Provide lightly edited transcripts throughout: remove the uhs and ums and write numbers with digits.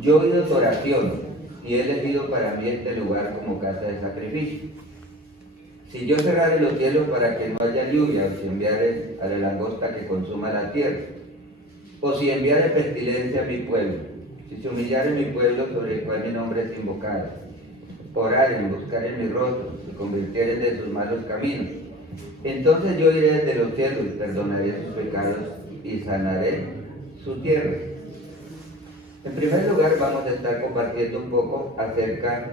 yo he oído tu oración y he elegido para mí este lugar como casa de sacrificio. Si yo cerrare los cielos para que no haya lluvia, o si enviare a la langosta que consuma la tierra, o si enviare pestilencia a mi pueblo, si se humillare mi pueblo sobre el cual mi nombre es invocado, oraren, buscaren mi rostro, se convirtieren de sus malos caminos, entonces yo iré desde los cielos y perdonaré sus pecados y sanaré su tierra. En primer lugar, vamos a estar compartiendo un poco acerca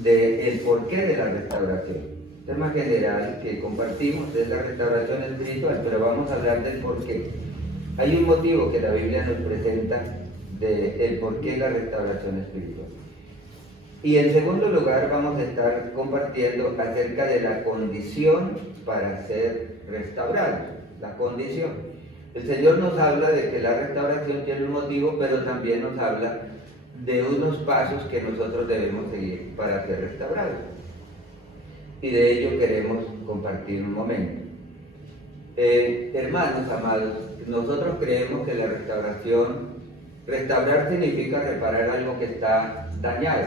del porqué de la restauración. El tema general que compartimos es la restauración espiritual, pero vamos a hablar del porqué. Hay un motivo que la Biblia nos presenta del porqué de la restauración espiritual. Y en segundo lugar, vamos a estar compartiendo acerca de la condición para ser restaurado. La condición. El Señor nos habla de que la restauración tiene un motivo, pero también nos habla de unos pasos que nosotros debemos seguir para ser restaurados. Y de ello queremos compartir un momento. Hermanos amados, nosotros creemos que la restaurar significa reparar algo que está dañado.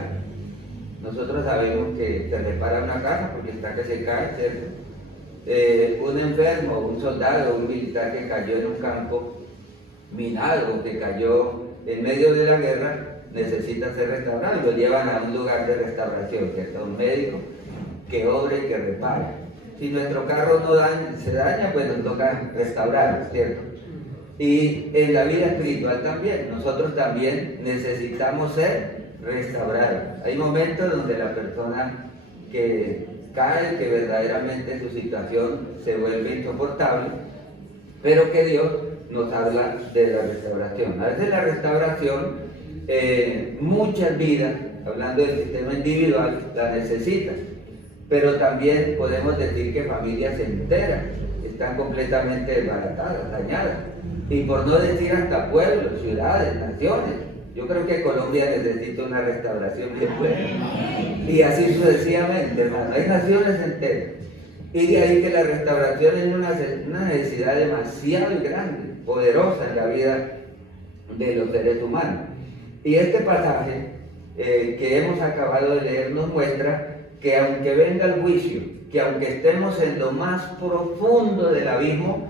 Nosotros sabemos que se repara una casa porque está que se cae, ¿cierto? Un enfermo, un soldado, un militar que cayó en un campo minado, que cayó en medio de la guerra, necesita ser restaurado y lo llevan a un lugar de restauración, ¿cierto? Un médico que obre y que repara. Si nuestro carro se daña, pues nos toca restaurarlo, ¿cierto? Y en la vida espiritual también, nosotros también necesitamos ser restaurados. Hay momentos donde la persona que cae, que verdaderamente su situación se vuelve insoportable, pero que Dios nos habla de la restauración. A veces la restauración, muchas vidas, hablando del sistema individual, la necesitan, pero también podemos decir que familias enteras están completamente desbaratadas, dañadas, y por no decir hasta pueblos, ciudades, naciones. Yo creo que Colombia necesita una restauración bien buena. Y así sucesivamente, hermano. Hay naciones enteras. Y de ahí que la restauración es una necesidad demasiado grande, poderosa en la vida de los seres humanos. Y este pasaje que hemos acabado de leer nos muestra que aunque venga el juicio, que aunque estemos en lo más profundo del abismo,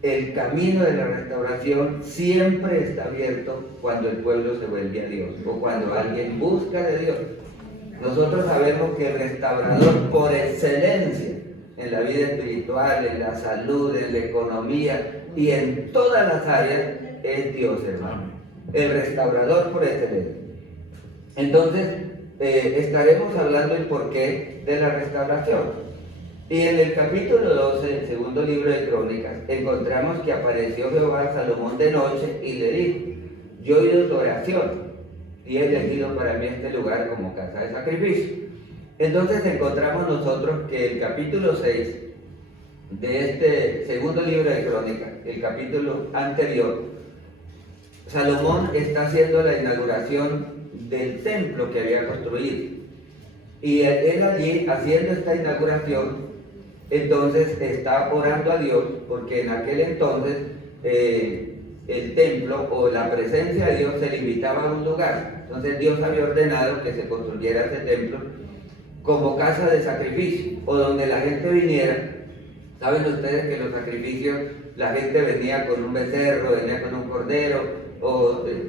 el camino de la restauración siempre está abierto cuando el pueblo se vuelve a Dios o cuando alguien busca de Dios. Nosotros sabemos que el restaurador por excelencia en la vida espiritual, en la salud, en la economía y en todas las áreas es Dios, hermano. El restaurador por excelencia. Entonces, estaremos hablando del porqué de la restauración. Y en el capítulo 12 del segundo libro de Crónicas, encontramos que apareció Jehová a Salomón de noche y le dijo: yo he oído tu oración y he elegido para mí este lugar como casa de sacrificio. Entonces encontramos nosotros que el capítulo 6 de este segundo libro de Crónicas, el capítulo anterior, Salomón está haciendo la inauguración del templo que había construido. Y él allí, haciendo esta inauguración, entonces está orando a Dios, porque en aquel entonces el templo o la presencia de Dios se limitaba a un lugar. Entonces Dios había ordenado que se construyera ese templo como casa de sacrificio, o donde la gente viniera. Saben ustedes que los sacrificios, la gente venía con un becerro, venía con un cordero,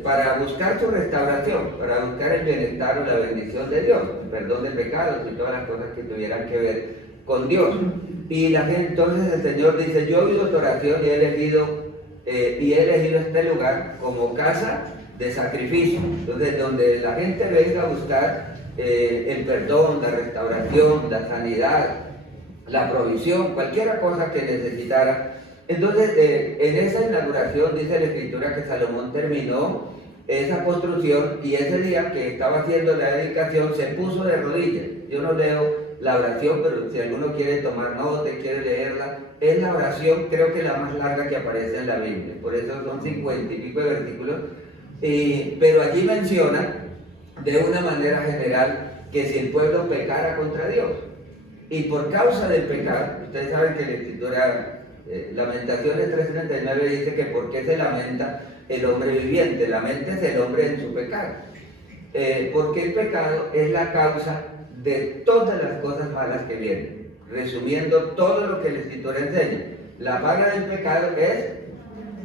para buscar su restauración, para buscar el bienestar o la bendición de Dios, el perdón de pecados y todas las cosas que tuvieran que ver con Dios. Y la gente, entonces el Señor dice: yo he oído tu oración y he elegido este lugar como casa de sacrificio. Entonces, donde la gente venga a buscar el perdón, la restauración, la sanidad, la provisión, cualquier cosa que necesitara. Entonces, en esa inauguración dice la Escritura que Salomón terminó esa construcción, y ese día que estaba haciendo la dedicación se puso de rodillas. Yo no leo la oración, pero si alguno quiere tomar nota, quiere leerla, es la oración, creo que la más larga que aparece en la Biblia, por eso son 50 y pico de versículos, pero allí menciona de una manera general que si el pueblo pecara contra Dios, y por causa del pecado, ustedes saben que la Escritura, Lamentaciones 3:39 dice que por qué se lamenta el hombre viviente, la mente es el hombre en su pecado. Porque el pecado es la causa de todas las cosas malas que vienen. Resumiendo todo lo que la Escritura enseña, la paga del pecado es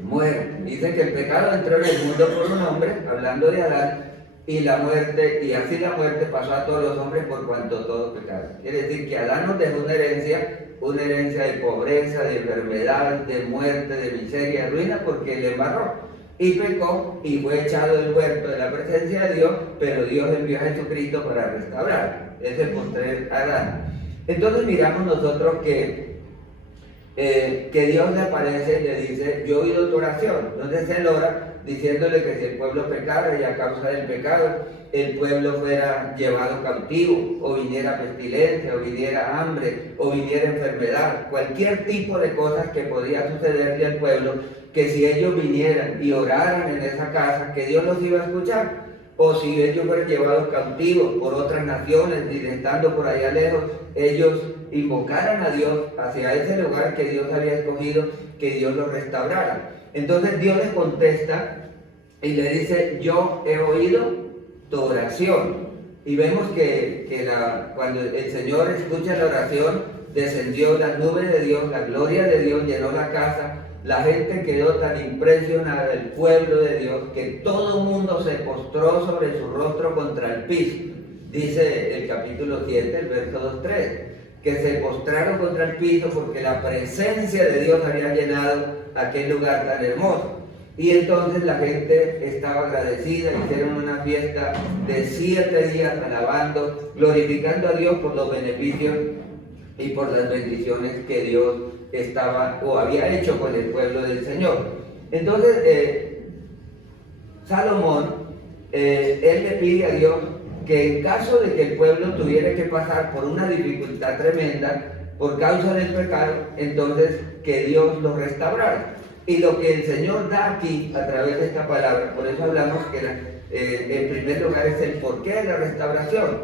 muerte. Dice que el pecado entró en el mundo por un hombre, hablando de Adán, y la muerte, y así la muerte pasó a todos los hombres por cuanto todos pecaron. Quiere decir que Adán nos dejó una herencia de pobreza, de enfermedad, de muerte, de miseria, de ruina, porque él embarró y pecó y fue echado del huerto de la presencia de Dios, pero Dios envió a Jesucristo para restaurar. Ese postrer Adán. Entonces miramos nosotros que Dios le aparece y le dice: yo he oído tu oración. Entonces él ora diciéndole que si el pueblo pecara y a causa del pecado el pueblo fuera llevado cautivo, o viniera pestilencia, o viniera hambre, o viniera enfermedad, cualquier tipo de cosas que podía sucederle al pueblo, que si ellos vinieran y oraran en esa casa, que Dios los iba a escuchar. O si ellos fueran llevados cautivos por otras naciones y estando por allá lejos, ellos invocaran a Dios hacia ese lugar que Dios había escogido, que Dios los restaurara. Entonces Dios les contesta y le dice: yo he oído tu oración. Y vemos que cuando el Señor escucha la oración, descendió la nube de Dios, la gloria de Dios llenó la casa. La gente quedó tan impresionada del pueblo de Dios que todo el mundo se postró sobre su rostro contra el piso. Dice el capítulo 7, el verso 2-3, que se postraron contra el piso porque la presencia de Dios había llenado aquel lugar tan hermoso. Y entonces la gente estaba agradecida, hicieron una fiesta de 7 días alabando, glorificando a Dios por los beneficios y por las bendiciones que Dios estaba o había hecho con el pueblo del Señor. Entonces Salomón, él le pide a Dios que en caso de que el pueblo tuviera que pasar por una dificultad tremenda por causa del pecado, entonces que Dios lo restaurara. Y lo que el Señor da aquí a través de esta palabra, por eso hablamos que en primer lugar es el porqué de la restauración.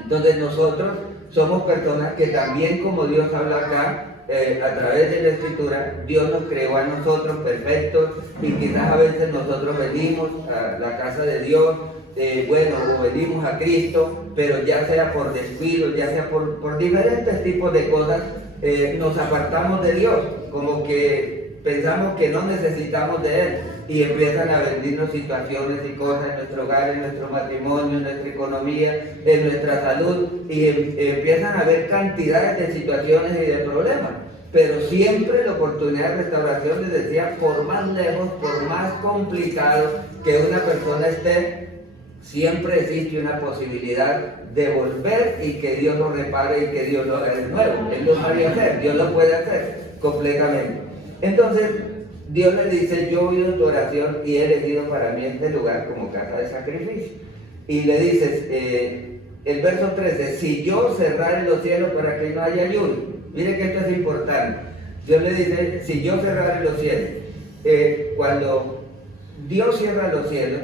Entonces nosotros somos personas que también, como Dios habla acá, a través de la Escritura, Dios nos creó a nosotros perfectos, y quizás a veces nosotros venimos a la casa de Dios, o venimos a Cristo, pero ya sea por descuido, ya sea por diferentes tipos de cosas, nos apartamos de Dios, como que pensamos que no necesitamos de Él, y empiezan a venirnos situaciones y cosas en nuestro hogar, en nuestro matrimonio, en nuestra economía, en nuestra salud, y empiezan a haber cantidades de situaciones y de problemas. Pero siempre la oportunidad de restauración, les decía, por más lejos, por más complicado que una persona esté, siempre existe una posibilidad de volver y que Dios lo repare y que Dios lo haga de nuevo. Él lo sabe hacer, Dios lo puede hacer completamente. Entonces Dios le dice: yo he oído tu oración y he elegido para mí este lugar como casa de sacrificio. Y le dices, el verso 13: si yo cerrare los cielos para que no haya lluvia. Mire que esto es importante. Dios le dice: si yo cerrare los cielos. Cuando Dios cierra los cielos,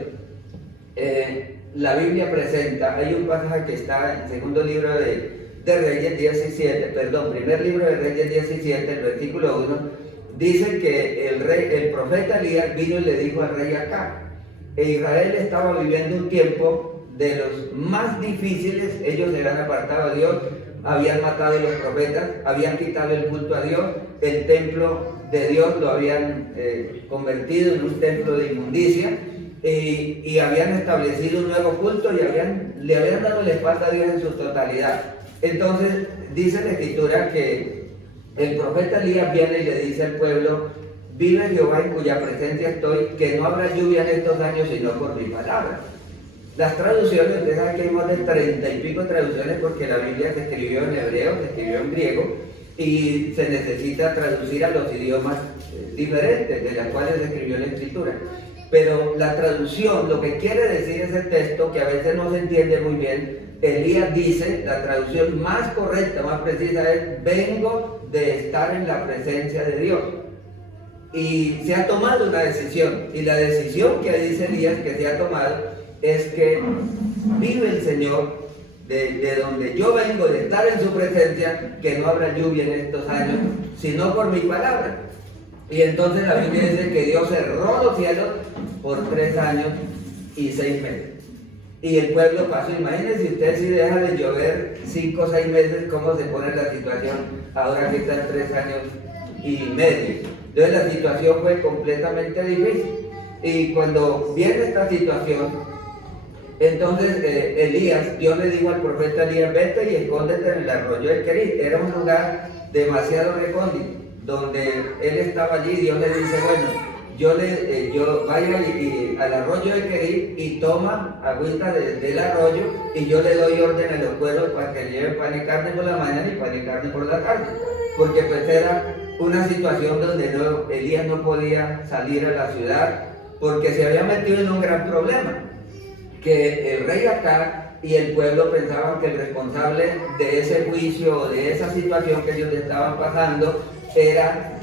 la Biblia presenta, hay un pasaje que está en el segundo libro de Reyes 17, primer libro de Reyes 17, el versículo 1, dice que el profeta Elías vino y le dijo al rey Acab, Israel estaba viviendo un tiempo de los más difíciles. Ellos se habían apartado a Dios, habían matado a los profetas, habían quitado el culto a Dios, el templo de Dios lo habían convertido en un templo de inmundicia, y habían establecido un nuevo culto y le habían dado la espalda a Dios en su totalidad. Entonces dice la Escritura que el profeta Elías viene y le dice al pueblo: vive Jehová en cuya presencia estoy, que no habrá lluvia en estos años sino por mi palabra. Las traducciones, ustedes saben que hay más de 30 y pico traducciones, porque la Biblia se escribió en hebreo, se escribió en griego, y se necesita traducir a los idiomas diferentes de las cuales se escribió la Escritura. Pero la traducción, lo que quiere decir ese texto, que a veces no se entiende muy bien, Elías dice, la traducción más correcta, más precisa es: vengo de estar en la presencia de Dios. Y se ha tomado una decisión, y la decisión que dice Elías que se ha tomado es que vive el Señor de donde yo vengo, de estar en su presencia, que no habrá lluvia en estos años, sino por mi palabra. Y entonces la Biblia dice que Dios cerró los cielos por 3 años y 6 meses. Y el pueblo pasó. Imagínense usted si deja de llover 5 o 6 meses, cómo se pone la situación ahora que están 3 años y medio. Entonces la situación fue completamente difícil. Y cuando viene esta situación, entonces Elías, Dios le dijo al profeta Elías, vete y escóndete en el arroyo de Querit. Era un lugar demasiado recóndito, donde él estaba allí. Dios le dice, bueno, yo vaya al arroyo de Querit y toma agüita del arroyo, y yo le doy orden a los pueblos para que lleven pan y carne por la mañana y pan y carne por la tarde. Porque pues era una situación donde Elías no podía salir a la ciudad, porque se había metido en un gran problema, que el rey Acab y el pueblo pensaban que el responsable de ese juicio o de esa situación que ellos estaban pasando era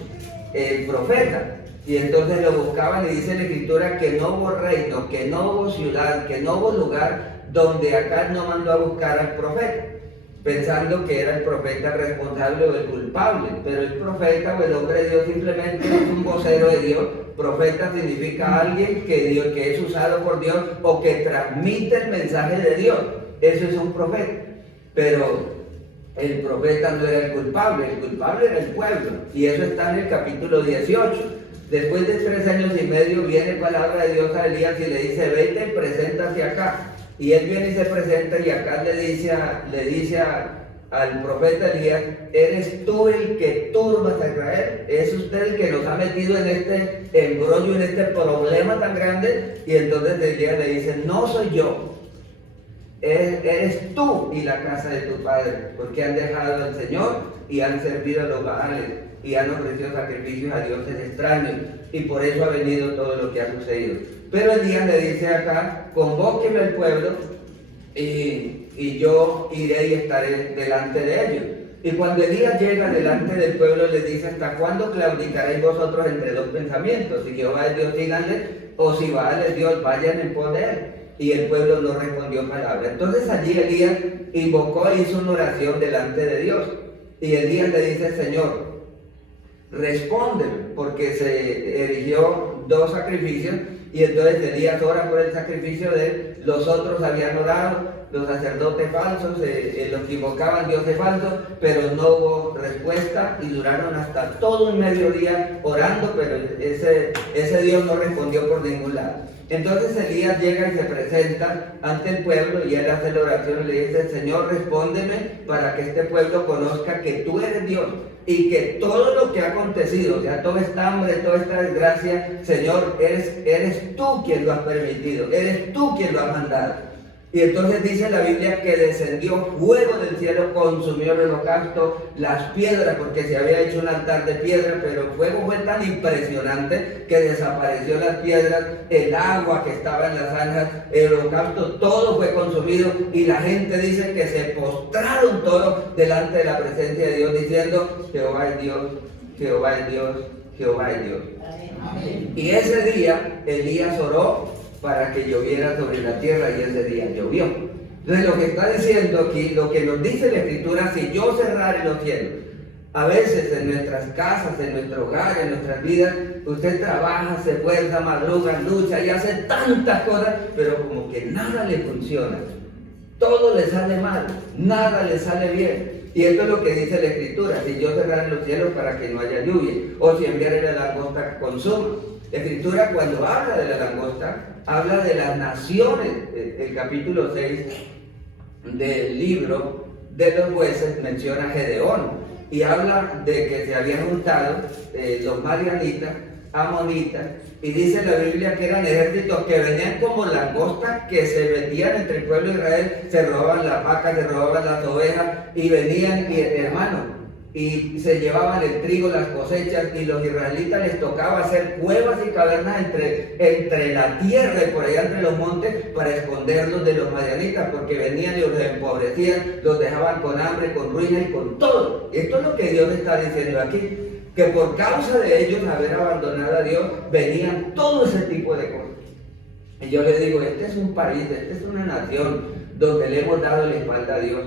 el profeta. Y entonces lo buscaban, y dice la Escritura que no hubo reino, que no hubo ciudad, que no hubo lugar donde Acab no mandó a buscar al profeta, pensando que era el profeta responsable o el culpable. Pero el profeta o el hombre de Dios simplemente es un vocero de Dios. Profeta significa alguien que es usado por Dios o que transmite el mensaje de Dios. Eso es un profeta. Pero el profeta no era el culpable era el pueblo. Y eso está en el capítulo 18. Después de 3 años y medio viene palabra de Dios a Elías y le dice, vete, preséntate acá. Y él viene y se presenta, y acá le dice al profeta Elías, ¿eres tú el que turbas a Israel? ¿Es usted el que nos ha metido en este embrollo, en este problema tan grande? Y entonces Elías le dice, no soy yo, eres tú y la casa de tu padre, porque han dejado al Señor y han servido a los Baales y han ofrecido sacrificios a dioses extraños, y por eso ha venido todo lo que ha sucedido. Pero Elías le dice acá, convóqueme al pueblo y yo iré y estaré delante de ellos. Y cuando Elías llega delante del pueblo, les dice, ¿hasta cuándo claudicaréis vosotros entre dos pensamientos? Si Jehová es Dios, síganle, o si Baal es Dios, vayan en pos de él. Y el pueblo no respondió palabra. Entonces allí Elías invocó e hizo una oración delante de Dios. Y Elías le dice, Señor, respóndeme, porque se erigió 2 sacrificios. Y entonces Elías ora por el sacrificio de él. Los otros habían orado, los sacerdotes falsos, los que invocaban dioses falsos, pero no hubo respuesta, y duraron hasta todo un mediodía orando, pero ese Dios no respondió por ningún lado. Entonces Elías llega y se presenta ante el pueblo, y él hace la oración y le dice, Señor, respóndeme para que este pueblo conozca que tú eres Dios, y que todo lo que ha acontecido, o sea, toda esta hambre, toda esta desgracia, Señor, eres tú quien lo has permitido, eres tú quien lo has mandado. Y entonces dice la Biblia que descendió fuego del cielo, consumió el holocausto, las piedras, porque se había hecho un altar de piedra, pero el fuego fue tan impresionante que desapareció las piedras, el agua que estaba en las zanjas, el holocausto, todo fue consumido, y la gente dice que se postraron todos delante de la presencia de Dios, diciendo, Jehová es Dios, Jehová es Dios, Jehová es Dios. Amén. Y ese día Elías oró para que lloviera sobre la tierra, y ese día llovió. Entonces lo que está diciendo aquí, lo que nos dice la Escritura, si yo cerrare los cielos, a veces en nuestras casas, en nuestro hogar, en nuestras vidas, usted trabaja, se esfuerza, madruga, lucha y hace tantas cosas, pero como que nada le funciona. Todo le sale mal, nada le sale bien. Y esto es lo que dice la Escritura, si yo cerrare los cielos para que no haya lluvia, o si enviare la langosta consuma. La Escritura, cuando habla de la langosta, habla de las naciones. El capítulo 6 del libro de los jueces menciona a Gedeón, y habla de que se habían juntado los madianitas, amonitas, y dice la Biblia que eran ejércitos que venían como langostas, que se metían entre el pueblo de Israel, se robaban las vacas, se robaban las ovejas, y venían, y hermano, y se llevaban el trigo, las cosechas, y los israelitas les tocaba hacer cuevas y cavernas entre la tierra y por allá entre los montes para esconderlos de los madianitas, porque venían y los empobrecían, los dejaban con hambre, con ruina y con todo. Esto es lo que Dios está diciendo aquí, que por causa de ellos haber abandonado a Dios, venían todo ese tipo de cosas. Y yo les digo, este es un país, esta es una nación donde le hemos dado la espalda a Dios,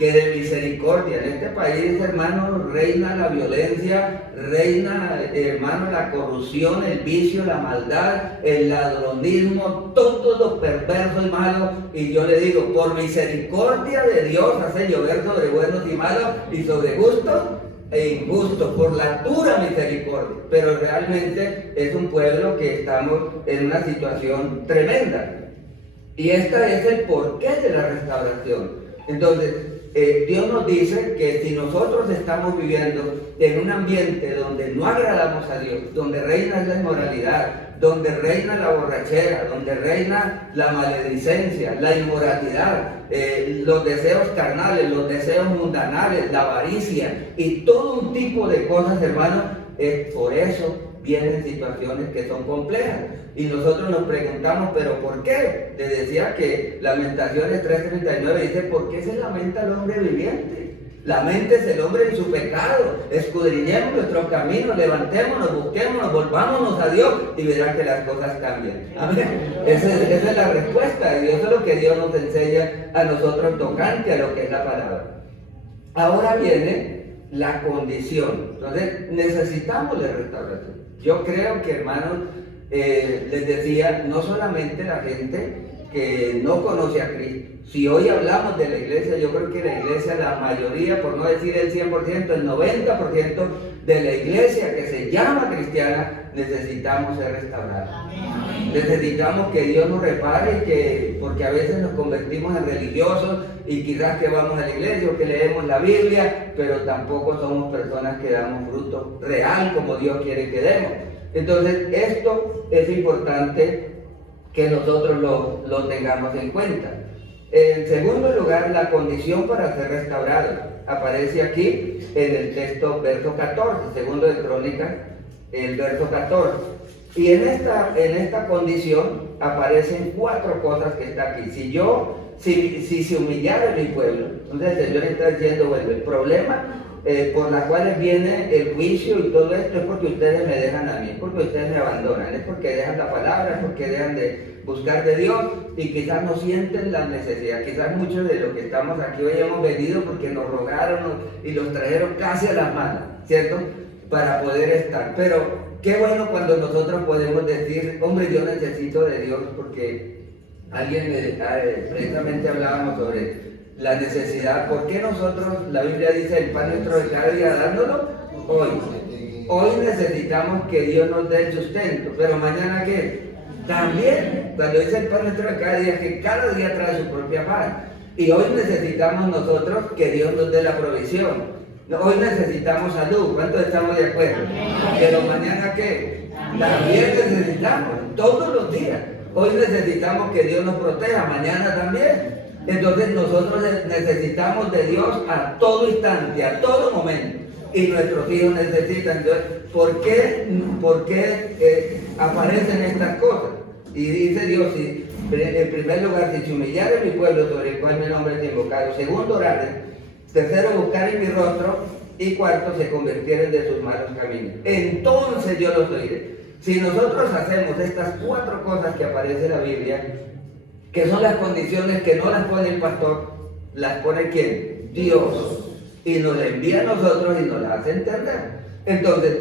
que de misericordia. En este país, hermano, reina la violencia, reina, hermano, la corrupción, el vicio, la maldad, el ladronismo, todo lo perverso y malo. Y yo le digo, por misericordia de Dios hace llover sobre buenos y malos y sobre justos e injustos, por la pura misericordia. Pero realmente es un pueblo que estamos en una situación tremenda. Y este es el porqué de la restauración. Entonces, Dios nos dice que si nosotros estamos viviendo en un ambiente donde no agradamos a Dios, donde reina la inmoralidad, donde reina la borrachera, donde reina la maledicencia, la inmoralidad, los deseos carnales, los deseos mundanales, la avaricia y todo un tipo de cosas, hermanos, por eso vienen situaciones que son complejas. Y nosotros nos preguntamos, ¿pero por qué? Les decía que Lamentaciones 3:39 dice, ¿por qué se lamenta el hombre viviente? Laméntese el hombre en su pecado, escudriñemos nuestros caminos, levantémonos, busquémonos, volvámonos a Dios y verán que las cosas cambian. Amén. Esa es la respuesta de Dios, eso es lo que Dios nos enseña a nosotros tocante a lo que es la palabra. Ahora viene la condición. Entonces necesitamos la restauración. Yo creo que, hermanos, les decía, no solamente la gente que no conoce a Cristo. Si hoy hablamos de la iglesia, yo creo que la iglesia, la mayoría, por no decir el 100%, el 90% de la iglesia que se llama cristiana, necesitamos ser restaurados. Necesitamos que Dios nos repare, porque a veces nos convertimos en religiosos y quizás que vamos a la iglesia o que leemos la Biblia, pero tampoco somos personas que damos fruto real como Dios quiere que demos. Entonces, esto es importante que nosotros lo tengamos en cuenta. En segundo lugar, la condición para ser restaurado aparece aquí en el texto verso 14, segundo de Crónicas, el verso 14. Y en esta condición aparecen 4 cosas que está aquí. Si se humillara mi pueblo, entonces el Señor está diciendo, bueno, el problema por las cuales viene el juicio y todo esto es porque ustedes me dejan a mí, es porque ustedes me abandonan, es porque dejan la palabra, es porque dejan de buscar de Dios y quizás no sienten la necesidad. Quizás muchos de los que estamos aquí hoy hemos venido porque nos rogaron y los trajeron casi a las manos, ¿cierto? Para poder estar. Pero qué bueno cuando nosotros podemos decir, hombre, yo necesito de Dios, porque precisamente hablábamos sobre la necesidad. ¿Por qué nosotros, la Biblia dice, el pan nuestro de cada día dándolo hoy? Hoy necesitamos que Dios nos dé el sustento, pero mañana ¿qué? También, cuando dice el pan nuestro de cada día, que cada día trae su propia pan. Y hoy necesitamos nosotros que Dios nos dé la provisión. Hoy necesitamos salud, ¿cuántos estamos de acuerdo? Pero mañana ¿qué? También necesitamos, todos los días. Hoy necesitamos que Dios nos proteja, mañana también. Entonces nosotros necesitamos de Dios a todo instante, a todo momento. Y nuestros hijos necesitan. Entonces, ¿por qué aparecen estas cosas? Y dice Dios, en primer lugar, si se humillare mi pueblo sobre el cual mi nombre es invocado. Segundo, orar. Tercero, buscar en mi rostro. Y cuarto, se convirtieren de sus malos caminos. Entonces yo los oiré. Si nosotros hacemos estas 4 cosas que aparece en la Biblia, que son las condiciones que no las pone el pastor, las pone ¿quién? Dios. Y nos la envía a nosotros y nos la hace entender. Entonces,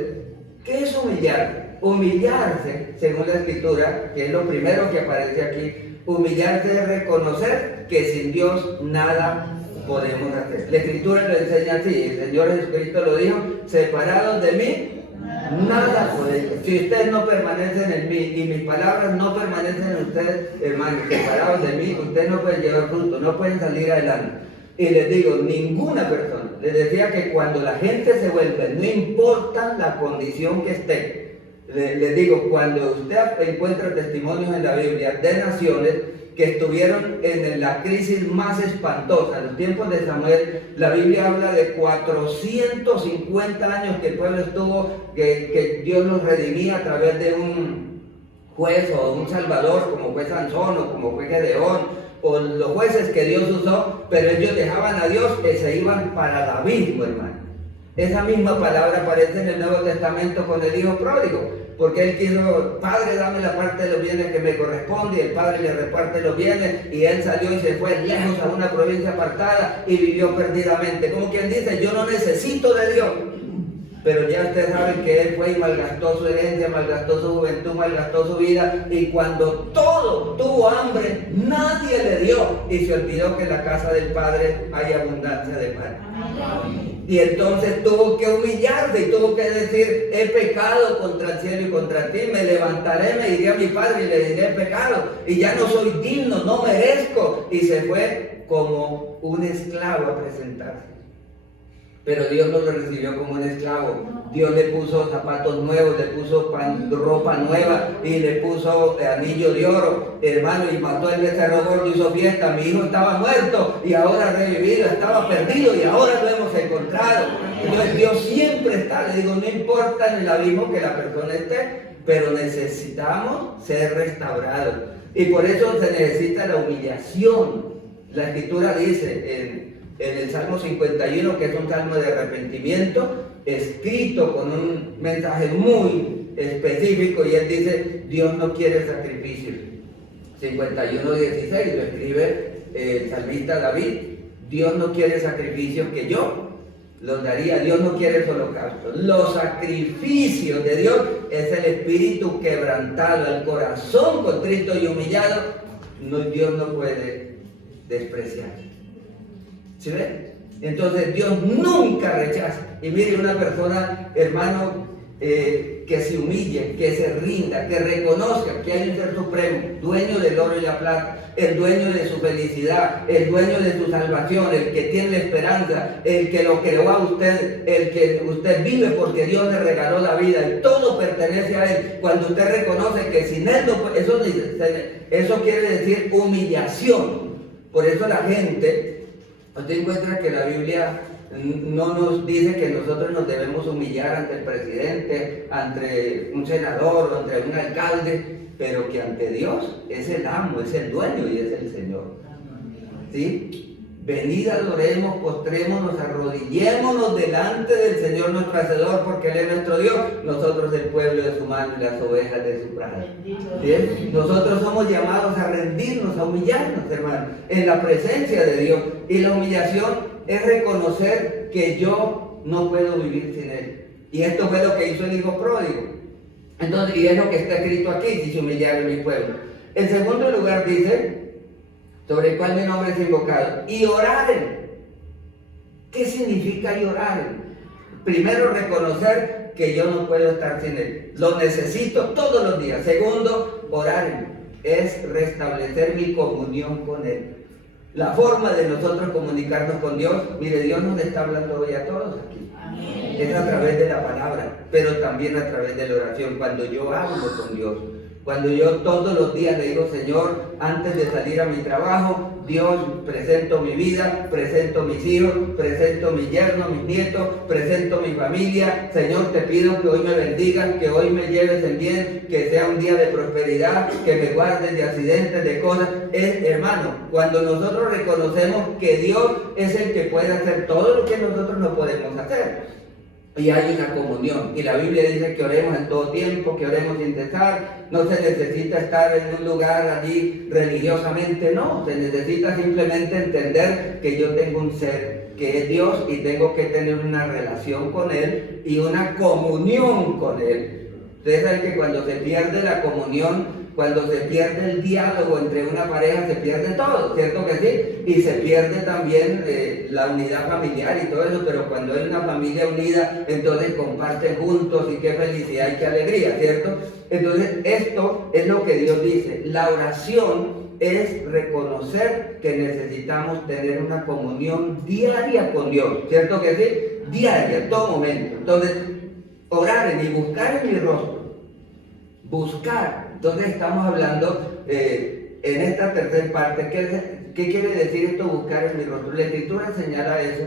¿qué es humillar? Humillarse, según la Escritura, que es lo primero que aparece aquí, humillarse es reconocer que sin Dios nada podemos hacer. La Escritura lo enseña así, el Señor Jesucristo lo dijo, separados de mí, nada podemos. Si ustedes no permanecen en mí y mis palabras no permanecen en ustedes, hermanos, separados de mí, ustedes no pueden llevar fruto, no pueden salir adelante. Y les digo, ninguna persona, les decía que cuando la gente se vuelve, no importa la condición que esté, les digo, cuando usted encuentra testimonios en la Biblia de naciones que estuvieron en la crisis más espantosa, en los tiempos de Samuel, la Biblia habla de 450 años que el pueblo estuvo, que Dios los redimía a través de un juez o un salvador, como fue Sansón o como fue Gedeón, o los jueces que Dios usó, pero ellos dejaban a Dios y se iban para el abismo, hermano. Esa misma palabra aparece en el Nuevo Testamento con el hijo pródigo. porque él quiso, Padre, dame la parte de los bienes que me corresponde, y el Padre le reparte los bienes, y él salió y se fue lejos a una provincia apartada y vivió perdidamente. Como quien dice, yo no necesito de Dios. Pero ya ustedes saben que él fue y malgastó su herencia, malgastó su juventud, malgastó su vida, y cuando todo tuvo hambre, nadie le dio, y se olvidó que en la casa del Padre hay abundancia de pan. Y entonces tuvo que humillarse y tuvo que decir, he pecado contra el cielo y contra ti, me levantaré, me iré a mi Padre y le diré, he pecado, y ya no soy digno, no merezco, y se fue como un esclavo a presentarse. Pero Dios no lo recibió como un esclavo. Dios le puso zapatos nuevos, le puso ropa nueva y le puso anillo de oro, hermano, y mató el becerro gordo, hizo fiesta. Mi hijo estaba muerto y ahora revivido, estaba perdido y ahora lo hemos encontrado. Entonces Dios siempre está, le digo, no importa en el abismo que la persona esté, pero necesitamos ser restaurados. Y por eso se necesita la humillación. La Escritura dice en el Salmo 51, que es un salmo de arrepentimiento, escrito con un mensaje muy específico, y él dice, Dios no quiere sacrificios. 51:16 lo escribe el salmista David, Dios no quiere sacrificios que yo los daría, Dios no quiere el holocausto. Los sacrificios de Dios es el espíritu quebrantado, el corazón contrito y humillado, Dios no puede despreciar. ¿Sí ven? Entonces Dios nunca rechaza. Y mire, una persona, hermano, que se humille, que se rinda, que reconozca que hay un ser supremo, dueño del oro y la plata, el dueño de su felicidad, el dueño de su salvación, el que tiene la esperanza, el que lo creó a usted, el que usted vive porque Dios le regaló la vida, y todo pertenece a Él. Cuando usted reconoce que sin Él no, eso quiere decir humillación. Por eso la gente, usted encuentra que la Biblia no nos dice que nosotros nos debemos humillar ante el presidente, ante un senador o ante un alcalde, pero que ante Dios es el amo, es el dueño y es el Señor. ¿Sí? Venid, adoremos, postrémonos, arrodillémonos delante del Señor nuestro Hacedor, porque Él es nuestro Dios, nosotros el pueblo de su mano y las ovejas de su prado. ¿Sí? Nosotros somos llamados a rendirnos, a humillarnos, hermano, en la presencia de Dios. Y la humillación es reconocer que yo no puedo vivir sin Él. Y esto fue lo que hizo el hijo pródigo. Entonces, y es lo que está escrito aquí, si se humillaron mi pueblo. En segundo lugar dice, sobre el cual mi nombre es invocado, y oraren. ¿Qué significa y oraren? Primero, reconocer que yo no puedo estar sin Él, lo necesito todos los días. Segundo, oraren, es restablecer mi comunión con Él. La forma de nosotros comunicarnos con Dios, mire, Dios nos está hablando hoy a todos aquí. Amén. Es a través de la palabra, pero también a través de la oración, cuando yo hablo con Dios. Cuando yo todos los días le digo, Señor, antes de salir a mi trabajo, Dios, presento mi vida, presento mis hijos, presento mis yernos, mis nietos, presento mi familia. Señor, te pido que hoy me bendigas, que hoy me lleves en bien, que sea un día de prosperidad, que me guardes de accidentes, de cosas. Hermano, cuando nosotros reconocemos que Dios es el que puede hacer todo lo que nosotros no podemos hacer, y hay una comunión, y la Biblia dice que oremos en todo tiempo, que oremos sin cesar. No se necesita estar en un lugar allí religiosamente, no, se necesita simplemente entender que yo tengo un ser que es Dios y tengo que tener una relación con Él y una comunión con Él. Ustedes saben que cuando se pierde la comunión, cuando se pierde el diálogo entre una pareja, se pierde todo, ¿cierto que sí? Y se pierde también la unidad familiar y todo eso, pero cuando hay una familia unida, entonces comparten juntos y qué felicidad y qué alegría, ¿cierto? Entonces esto es lo que Dios dice, la oración es reconocer que necesitamos tener una comunión diaria con Dios, ¿cierto que sí? Diaria, en todo momento. Entonces, orar y buscar en mi rostro, buscar. Entonces estamos hablando en esta tercera parte, ¿qué quiere decir esto buscar en mi rostro? La Escritura señala eso,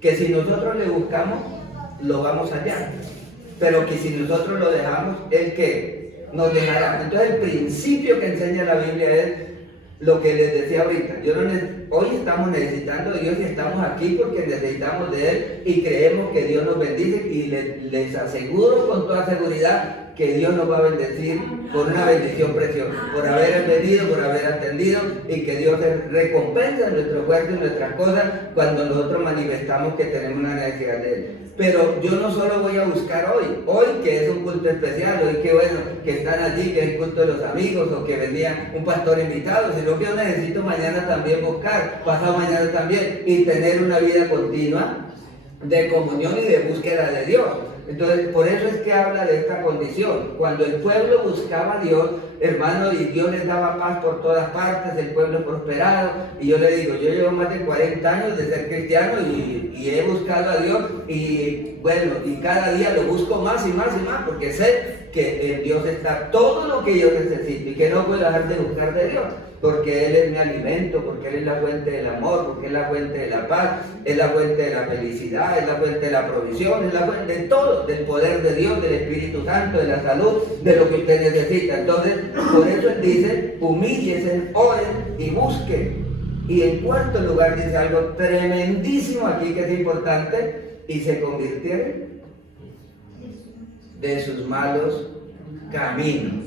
que si nosotros le buscamos, lo vamos a hallar, pero que si nosotros lo dejamos, ¿el qué? Nos dejará. Entonces el principio que enseña la Biblia es lo que les decía ahorita. Hoy estamos necesitando de Dios y estamos aquí porque necesitamos de Él y creemos que Dios nos bendice, y les aseguro con toda seguridad que Dios nos va a bendecir con una bendición preciosa, por haber venido, por haber atendido, y que Dios recompensa nuestro esfuerzo y nuestras cosas cuando nosotros manifestamos que tenemos una necesidad de Él. Pero yo no solo voy a buscar hoy que es un culto especial, hoy que bueno, que están allí, que es el culto de los amigos, o que venía un pastor invitado, sino que yo necesito mañana también buscar, pasado mañana también, y tener una vida continua de comunión y de búsqueda de Dios. Entonces, por eso es que habla de esta condición. Cuando el pueblo buscaba a Dios, hermano, y Dios les daba paz por todas partes, el pueblo prosperado. Y yo le digo, yo llevo más de 40 años de ser cristiano y he buscado a Dios, y bueno, y cada día lo busco más y más y más, porque sé que en Dios está todo lo que yo necesito y que no puedo dejar de buscar de Dios, porque Él es mi alimento, porque Él es la fuente del amor, porque es la fuente de la paz, es la fuente de la felicidad, es la fuente de la provisión, es la fuente de todo, del poder de Dios, del Espíritu Santo, de la salud, de lo que usted necesita. Entonces, por eso Él dice, humíllese, oren y busquen. Y en cuarto lugar dice algo tremendísimo aquí que es importante, y se convirtieron de sus malos caminos.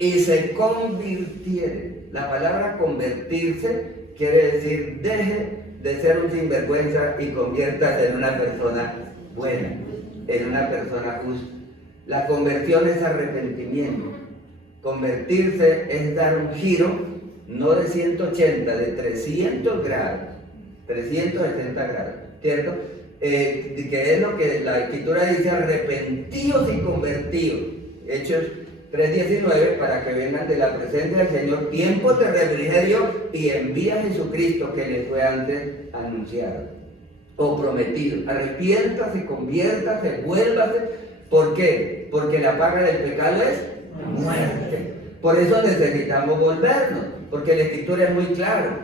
Y se convirtieron. La palabra convertirse quiere decir deje de ser un sinvergüenza y conviértase en una persona buena, en una persona justa. La conversión es arrepentimiento. Convertirse es dar un giro, no de 180, de 300 grados, 360 grados, ¿cierto? Que es lo que la Escritura dice, arrepentidos y convertidos. Hechos 3:19, para que vengan de la presencia del Señor, tiempos de refrigerio, y envía a Jesucristo que les fue antes anunciado o prometido. Arrepiéntase, conviértase, vuélvase. ¿Por qué? Porque la paga del pecado es muerte. Por eso necesitamos volvernos, porque la Escritura es muy clara.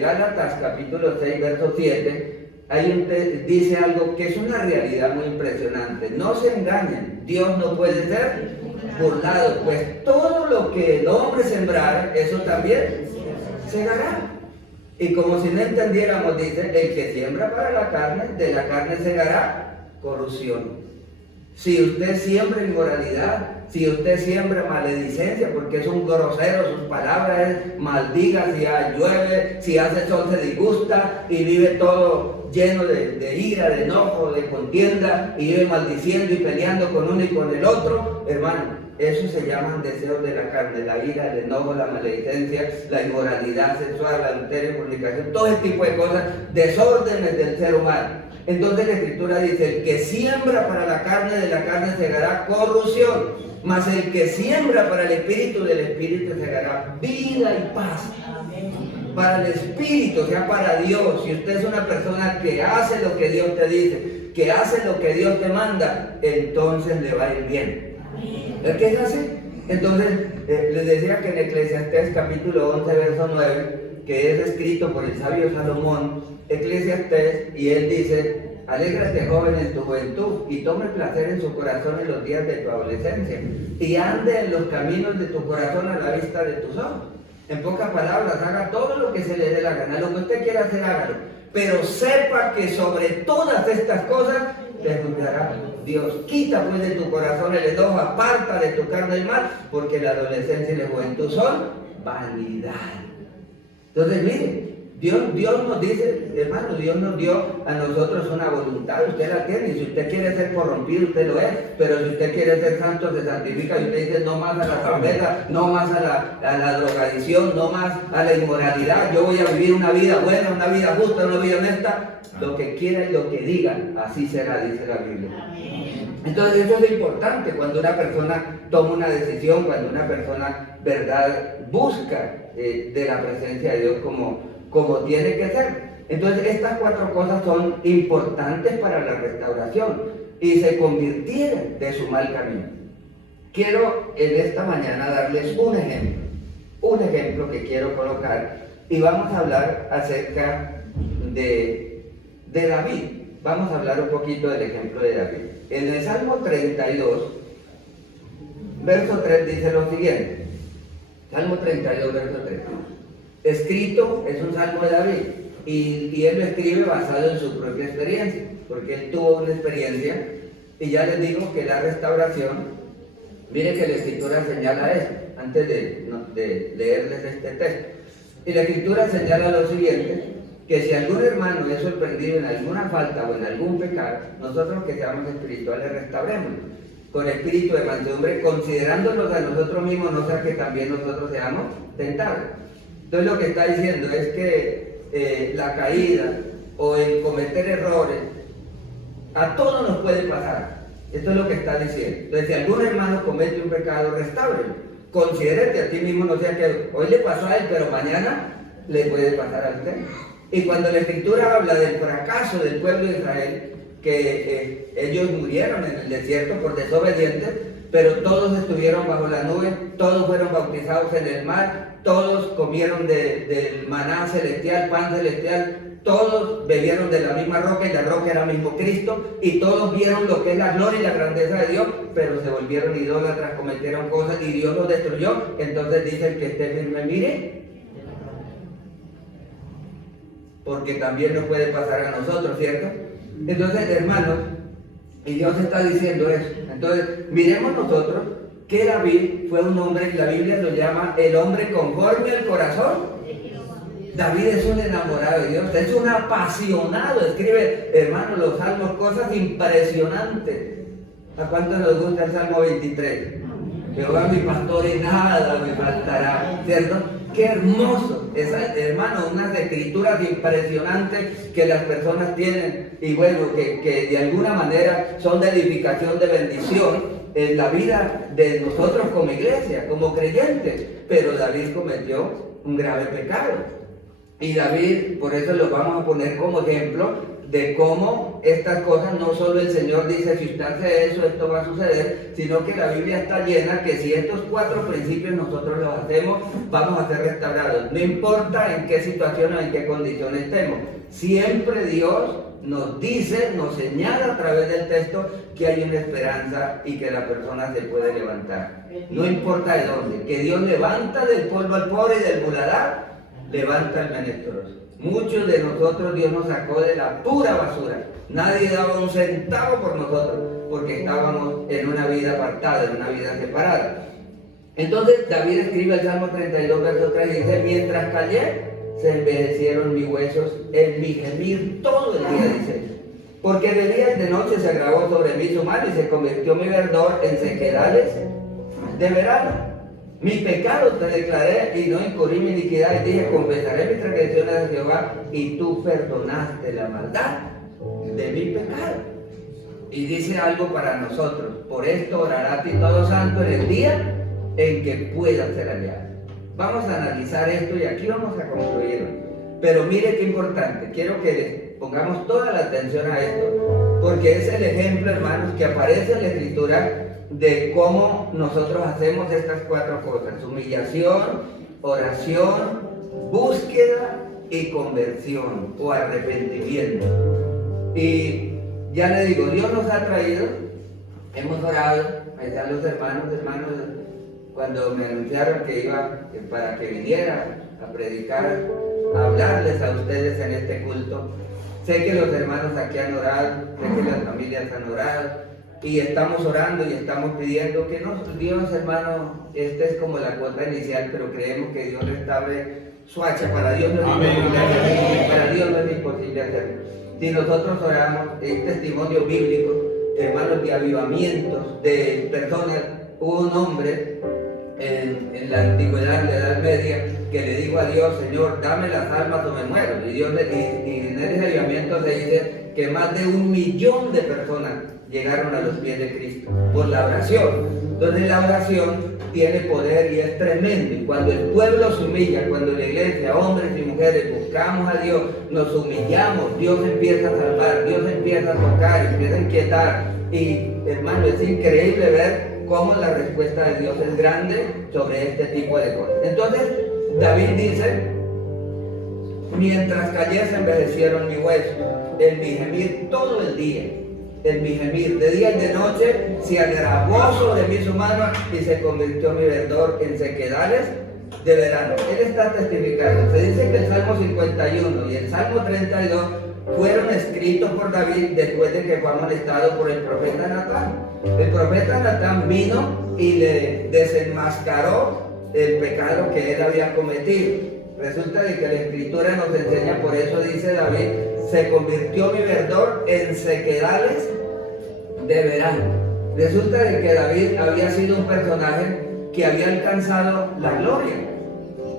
Gálatas capítulo 6, verso 7, dice algo que es una realidad muy impresionante. No se engañen, Dios no puede ser burlado, pues todo lo que el hombre sembrar, eso también segará. Y como si no entendiéramos, dice, el que siembra para la carne, de la carne segará corrupción. Si usted siembra inmoralidad, si usted siembra maledicencia, porque es un grosero, sus palabras es maldiga, si llueve, si hace sol se disgusta y vive todo lleno de ira, de enojo, de contienda, y vive maldiciendo y peleando con uno y con el otro, hermano, eso se llaman deseos de la carne, la ira, el enojo, la maledicencia, la inmoralidad sexual, la adulterio, fornicación, todo ese tipo de cosas, desórdenes del ser humano. Entonces la Escritura dice, el que siembra para la carne, de la carne segará corrupción, mas el que siembra para el Espíritu, del Espíritu segará vida y paz. Para el Espíritu, o sea, para Dios. Si usted es una persona que hace lo que Dios te dice, que hace lo que Dios te manda, entonces le va a ir bien. ¿Es que es así? Entonces, les decía que en Eclesiastés capítulo 11, verso 9, que es escrito por el sabio Salomón, Eclesiastés, y él dice, alégrate joven en tu juventud, y tome placer en su corazón en los días de tu adolescencia, y ande en los caminos de tu corazón a la vista de tus ojos. En pocas palabras, haga todo lo que se le dé la gana, lo que usted quiera hacer, hágalo, pero sepa que sobre todas estas cosas te juzgará Dios. Quita pues de tu corazón el enojo, aparta de tu carne el mal, porque la adolescencia y la juventud son vanidad. Entonces, mire, Dios nos dice, hermano, Dios nos dio a nosotros una voluntad, usted la tiene, y si usted quiere ser corrompido, usted lo es, pero si usted quiere ser santo, se santifica, y usted dice, no más a la cerveza, no más a la drogadicción, no más a la inmoralidad, yo voy a vivir una vida buena, una vida justa, una vida honesta, lo que quiera y lo que diga, así será, dice la Biblia. Entonces eso es importante cuando una persona toma una decisión, cuando una persona, verdad, busca de la presencia de Dios como tiene que ser. Entonces estas cuatro cosas son importantes para la restauración y se convirtieron de su mal camino. Quiero en esta mañana darles un ejemplo que quiero colocar, y vamos a hablar acerca de David. Vamos a hablar un poquito del ejemplo de David. En el Salmo 32, verso 3 dice lo siguiente. Salmo 32, verso 3. Escrito, es un salmo de David, y él lo escribe basado en su propia experiencia, porque él tuvo una experiencia, y ya les digo que la restauración Mire que la Escritura señala esto, antes de leerles este texto. Y la Escritura señala lo siguiente, que si algún hermano es sorprendido en alguna falta o en algún pecado, nosotros que seamos espirituales restauremos con espíritu de mansedumbre, considerándonos a nosotros mismos, no sea que también nosotros seamos tentados. Entonces lo que está diciendo es que la caída o el cometer errores, a todos nos puede pasar. Esto es lo que está diciendo. Entonces si algún hermano comete un pecado, restáurelo. Considérate a ti mismo, no sea que hoy le pasó a él, pero mañana le puede pasar a usted. Y cuando la Escritura habla del fracaso del pueblo de Israel, que ellos murieron en el desierto por desobedientes, pero todos estuvieron bajo la nube, todos fueron bautizados en el mar, todos comieron del maná celestial, pan celestial, todos bebieron de la misma roca y la roca era mismo Cristo, y todos vieron lo que es la gloria y la grandeza de Dios, pero se volvieron idólatras, cometieron cosas y Dios los destruyó. Entonces dice el que esté firme, mire, porque también nos puede pasar a nosotros, ¿cierto? Entonces, hermanos, y Dios está diciendo eso. Entonces, miremos nosotros que David fue un hombre, la Biblia lo llama el hombre conforme al corazón. David es un enamorado de Dios, es un apasionado, escribe, hermanos, los salmos, cosas impresionantes. ¿A cuántos nos gusta el Salmo 23? Jehová mi pastor y nada me faltará, ¿cierto? Qué hermoso, hermano, unas escrituras impresionantes que las personas tienen y bueno, que de alguna manera son de edificación, de bendición en la vida de nosotros como iglesia, como creyentes. Pero David cometió un grave pecado. Y David, por eso lo vamos a poner como ejemplo de cómo estas cosas, no solo el Señor dice, si usted hace eso, esto va a suceder, sino que la Biblia está llena que si estos 4 principios nosotros los hacemos, vamos a ser restaurados. No importa en qué situación o en qué condición estemos. Siempre Dios nos dice, nos señala a través del texto que hay una esperanza y que la persona se puede levantar. No importa de dónde, que Dios levanta del polvo al pobre y del muladar levanta al menesteroso. Muchos de nosotros Dios nos sacó de la pura basura. Nadie daba un centavo por nosotros porque estábamos en una vida apartada, en una vida separada. Entonces David escribe el Salmo 32, verso 3 y dice, mientras callé, se envejecieron mis huesos en mi gemir todo el día, dice. Porque de día y de noche se agravó sobre mí su mal y se convirtió mi verdor en sequedales de verano. Mi pecado te declaré y no incurrí mi iniquidad y dije, confesaré mis transgresiones a Jehová y tú perdonaste la maldad de mi pecado. Y dice algo para nosotros, por esto orará a ti todo santo en el día en que pueda ser hallado. Vamos a analizar esto y aquí vamos a concluir. Pero mire qué importante, quiero que le pongamos toda la atención a esto, porque es el ejemplo, hermanos, que aparece en la Escritura de cómo nosotros hacemos estas 4 cosas: humillación, oración, búsqueda y conversión o arrepentimiento. Y ya le digo, Dios nos ha traído, hemos orado, ahí están los hermanos, cuando me anunciaron que iba para que viniera a predicar, a hablarles a ustedes en este culto. Sé que los hermanos aquí han orado, sé que las familias han orado, y estamos orando y estamos pidiendo que Dios, hermano, esta es como la cuota inicial, pero creemos que Dios restaure su hacha. Para Dios no es imposible hacerlo. Para Dios no es imposible hacerlo. Si nosotros oramos, es testimonio bíblico, hermanos, de avivamientos, de personas. Hubo un hombre en la antigüedad, en la Edad Media, que le dijo a Dios, Señor, dame las almas o me muero. Y en ese avivamiento se dice que más de 1 millón de personas llegaron a los pies de Cristo por la oración. Entonces la oración tiene poder y es tremendo. Y cuando el pueblo se humilla, cuando la iglesia, hombres y mujeres, buscamos a Dios, nos humillamos, Dios empieza a salvar, Dios empieza a tocar, empieza a inquietar. Y hermano, es increíble ver cómo la respuesta de Dios es grande sobre este tipo de cosas. Entonces David dice, mientras callé se envejecieron mis huesos, en mi gemir todo el día. En mi gemir de día y de noche se agravó sobre mí su mano y se convirtió mi verdor en sequedales de verano. Él está testificando. Se dice que el Salmo 51 y el Salmo 32 fueron escritos por David después de que fue amonestado por el profeta Natán. El profeta Natán vino y le desenmascaró el pecado que él había cometido. Resulta de que la Escritura nos enseña, por eso dice David, se convirtió mi verdor en sequedales de verano. Resulta de que David había sido un personaje que había alcanzado la gloria.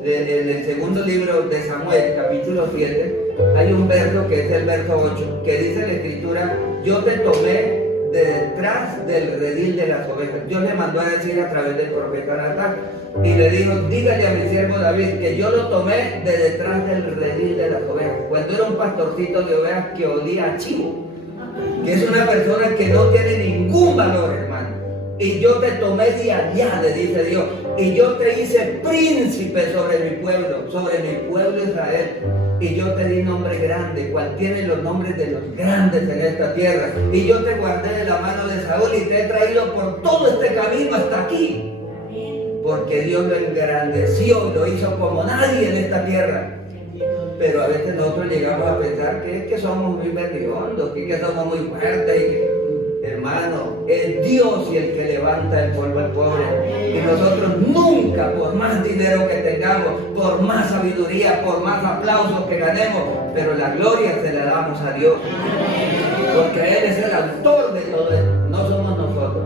En el segundo libro de Samuel, capítulo 7, hay un verso que es el verso 8, que dice la Escritura, yo te tomé de detrás del redil de las ovejas. Dios le mandó a decir a través del profeta Natán, y le dijo, dígale a mi siervo David que yo lo tomé de detrás del redil de las ovejas. Cuando era un pastorcito de ovejas que olía a chivo, que es una persona que no tiene ningún valor, hermano. Y yo te tomé de allá, le dice Dios, y yo te hice príncipe sobre mi pueblo Israel. Y yo te di nombre grande, cual tiene los nombres de los grandes en esta tierra. Y yo te guardé de la mano de Saúl y te he traído por todo este camino hasta aquí. Porque Dios lo engrandeció y lo hizo como nadie en esta tierra. Pero a veces nosotros llegamos a pensar que es que somos muy berriondos, que somos muy fuertes. Hermano, es Dios el que levanta el polvo al pobre. Y nosotros nunca, por más dinero que tengamos, por más sabiduría, por más aplausos que ganemos, pero la gloria se la damos a Dios. Porque Él es el autor de todo esto, no somos nosotros.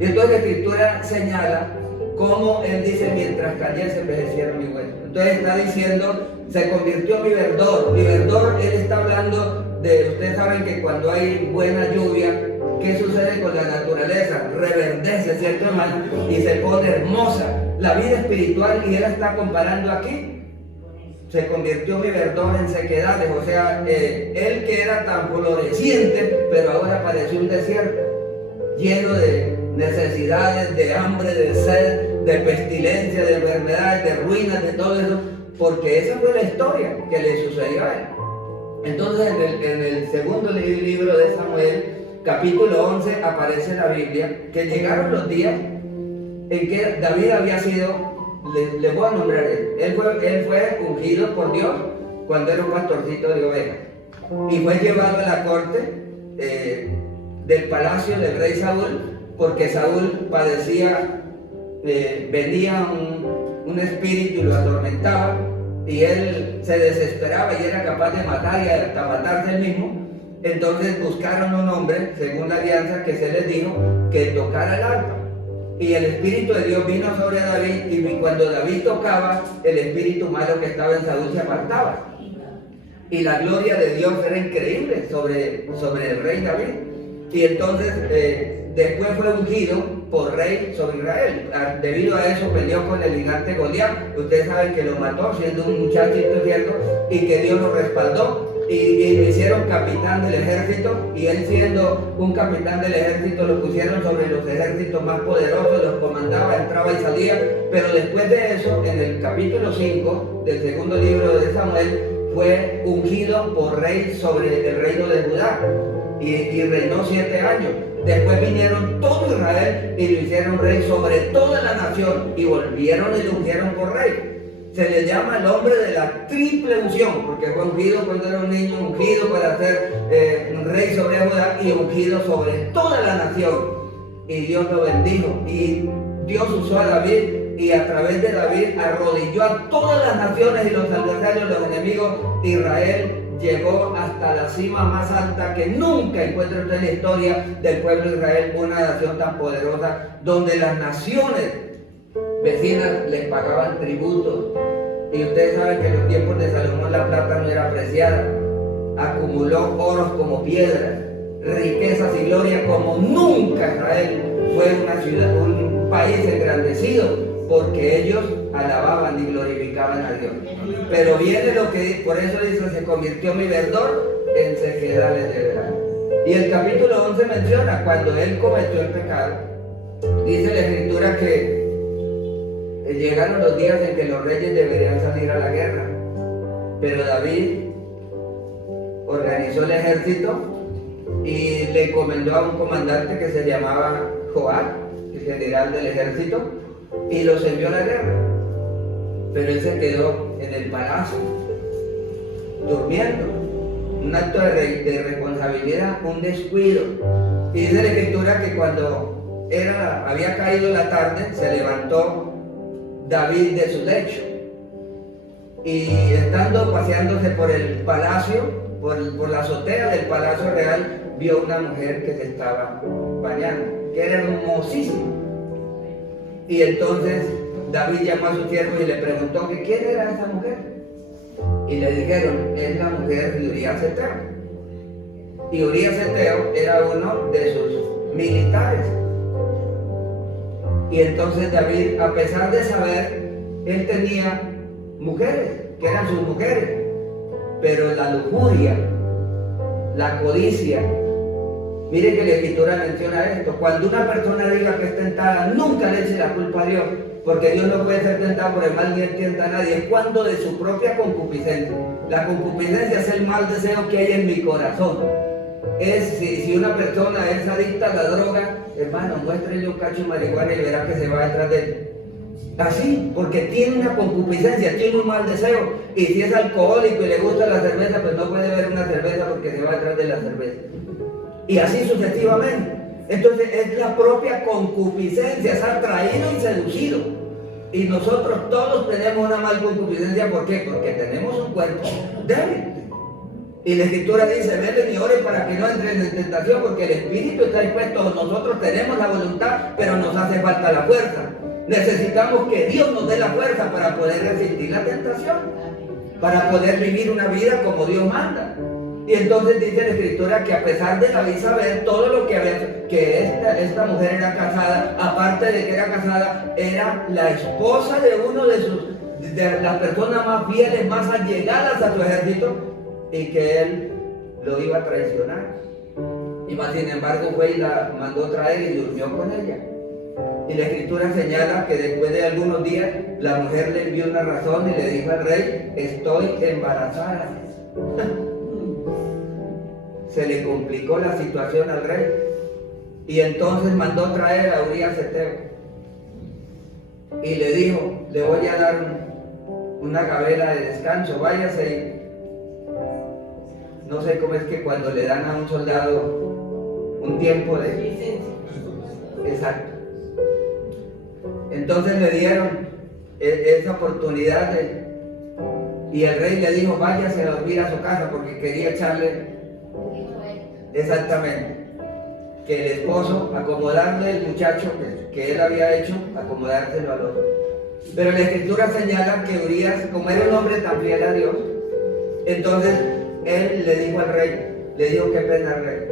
Y entonces la Escritura señala cómo Él dice, mientras callé se envejecieron mis huesos. Entonces está diciendo, se convirtió mi verdor. Mi verdor, Él está hablando de, ustedes saben que cuando hay buena lluvia, ¿qué sucede con la naturaleza? Reverdece, ¿cierto, hermano? Y se pone hermosa. La vida espiritual, y Él está comparando aquí, se convirtió mi verdor en sequedades. O sea, Él que era tan floreciente, pero ahora pareció un desierto, lleno de necesidades, de hambre, de sed, de pestilencia, de enfermedades, de ruinas, de todo eso, porque esa fue la historia que le sucedió a Él. Entonces, en el segundo libro de Samuel, capítulo 11, aparece la Biblia, que llegaron los días en que David había sido, le voy a nombrar él fue ungido por Dios cuando era un pastorcito de ovejas, y fue llevado a la corte del palacio del rey Saúl, porque Saúl padecía, venía un espíritu y lo atormentaba, y él se desesperaba y era capaz de matar y hasta matarse él mismo. Entonces buscaron un hombre, según la alianza que se les dijo, que tocara el arpa. Y el Espíritu de Dios vino sobre David, y cuando David tocaba, el espíritu malo que estaba en Saúl se apartaba. Y la gloria de Dios era increíble sobre el rey David. Y entonces después fue ungido por rey sobre Israel. Debido a eso peleó con el gigante Goliat. Ustedes saben que lo mató siendo un muchachito cierto, y que Dios lo respaldó. Y lo hicieron capitán del ejército, y él siendo un capitán del ejército lo pusieron sobre los ejércitos más poderosos, los comandaba, entraba y salía. Pero después de eso, en el capítulo 5 del segundo libro de Samuel, fue ungido por rey sobre el reino de Judá, y reinó 7 años. Después vinieron todo Israel y lo hicieron rey sobre toda la nación, y volvieron y lo ungieron por rey. Se le llama el hombre de la triple unción, porque fue ungido cuando era un niño, ungido para ser rey sobre Judá, y ungido sobre toda la nación. Y Dios lo bendijo, y Dios usó a David, y a través de David arrodilló a todas las naciones y los adversarios, los enemigos. Israel llegó hasta la cima más alta que nunca encuentra usted en la historia del pueblo de Israel, una nación tan poderosa, donde las naciones vecinas les pagaban tributos. Y ustedes saben que en los tiempos de Salomón la plata no era apreciada. Acumuló oros como piedras, riquezas y gloria como nunca. Israel fue una ciudad, un país engrandecido, porque ellos alababan y glorificaban a Dios. Pero viene lo que, por eso dice, se convirtió mi verdor en sequedades de verano. Y el capítulo 11 menciona cuando él cometió el pecado. Dice la Escritura que llegaron los días en que los reyes deberían salir a la guerra, pero David organizó el ejército y le encomendó a un comandante que se llamaba Joab, el general del ejército, y los envió a la guerra. Pero él se quedó en el palacio durmiendo, un acto de responsabilidad, un descuido. Y dice la Escritura que cuando había caído la tarde, se levantó David de su lecho y estando paseándose por el palacio, por la azotea del palacio real, vio una mujer que se estaba bañando, que era hermosísima. Y entonces David llamó a su siervo y le preguntó que quién era esa mujer. Y le dijeron, es la mujer de Urías Eteo. Y Urías Eteo era uno de sus militares. Y entonces David, a pesar de saber, él tenía mujeres, que eran sus mujeres, pero la lujuria, la codicia, mire que la Escritura menciona esto: cuando una persona diga que es tentada, nunca le eche la culpa a Dios, porque Dios no puede ser tentado por el mal ni él tienta a nadie. Es cuando de su propia concupiscencia. La concupiscencia es el mal deseo que hay en mi corazón. Si una persona es adicta a la droga, hermano, muéstrele un cacho de marihuana y verá que se va detrás de él. Así, porque tiene una concupiscencia, tiene un mal deseo. Y si es alcohólico y le gusta la cerveza, pues no puede ver una cerveza porque se va detrás de la cerveza. Y así sucesivamente. Entonces es la propia concupiscencia, es atraído y seducido. Y nosotros todos tenemos una mal concupiscencia. ¿Por qué? Porque tenemos un cuerpo débil. Y la Escritura dice, velen y oren para que no entren en tentación, porque el espíritu está dispuesto. Nosotros tenemos la voluntad, pero nos hace falta la fuerza. Necesitamos que Dios nos dé la fuerza para poder resistir la tentación, para poder vivir una vida como Dios manda. Y entonces dice la Escritura que a pesar de David saber todo lo que esta mujer era casada, aparte de que era casada, era la esposa de uno de las personas más fieles, más allegadas a su ejército, y que él lo iba a traicionar. Y más sin embargo fue y la mandó traer y durmió con ella. Y la Escritura señala que después de algunos días la mujer le envió una razón y le dijo al rey, estoy embarazada. Se le complicó la situación al rey y entonces mandó traer a Urías Eteo y le dijo, le voy a dar una gabela de descanso, váyase. Y no sé cómo es que cuando le dan a un soldado un tiempo de licencia. Exacto. Entonces le dieron esa oportunidad y el rey le dijo, váyase a dormir a su casa, porque quería echarle exactamente que el esposo, acomodarle el muchacho que él había hecho, acomodárselo al otro. Pero la Escritura señala que Urías, como era un hombre tan fiel a Dios, entonces él le dijo al rey, le dijo, qué pena rey,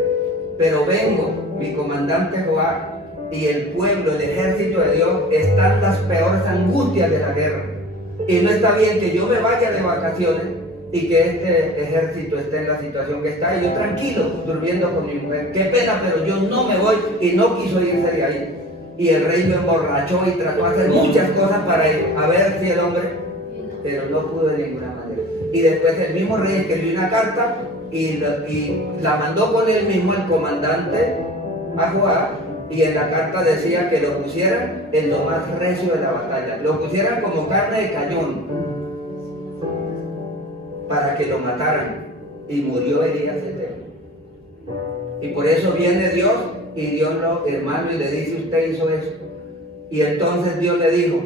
pero vengo, mi comandante Joab y el pueblo, el ejército de Dios, están las peores angustias de la guerra. Y no está bien que yo me vaya de vacaciones y que este ejército esté en la situación que está, y yo tranquilo, durmiendo con mi mujer. Qué pena, pero yo no me voy, y no quiso irse de ahí. Y el rey lo emborrachó y trató de hacer muchas cosas para ir a ver si el hombre, pero no pudo de ninguna manera. Y después el mismo rey escribió una carta y la mandó con él mismo el comandante a Joab, y en la carta decía que lo pusieran en lo más recio de la batalla, lo pusieran como carne de cañón para que lo mataran, y murió Urías Eteo. Y por eso viene Dios y Dios lo, hermano, y le dice, usted hizo eso. Y entonces Dios le dijo,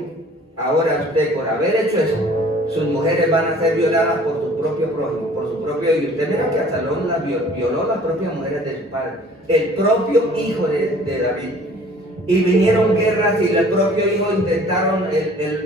ahora usted, por haber hecho eso, sus mujeres van a ser violadas por su propio prójimo, por su propio hijo. Usted mira que Absalón las violó las propias mujeres de su padre, el propio hijo de David. Y vinieron guerras y el propio hijo intentaron,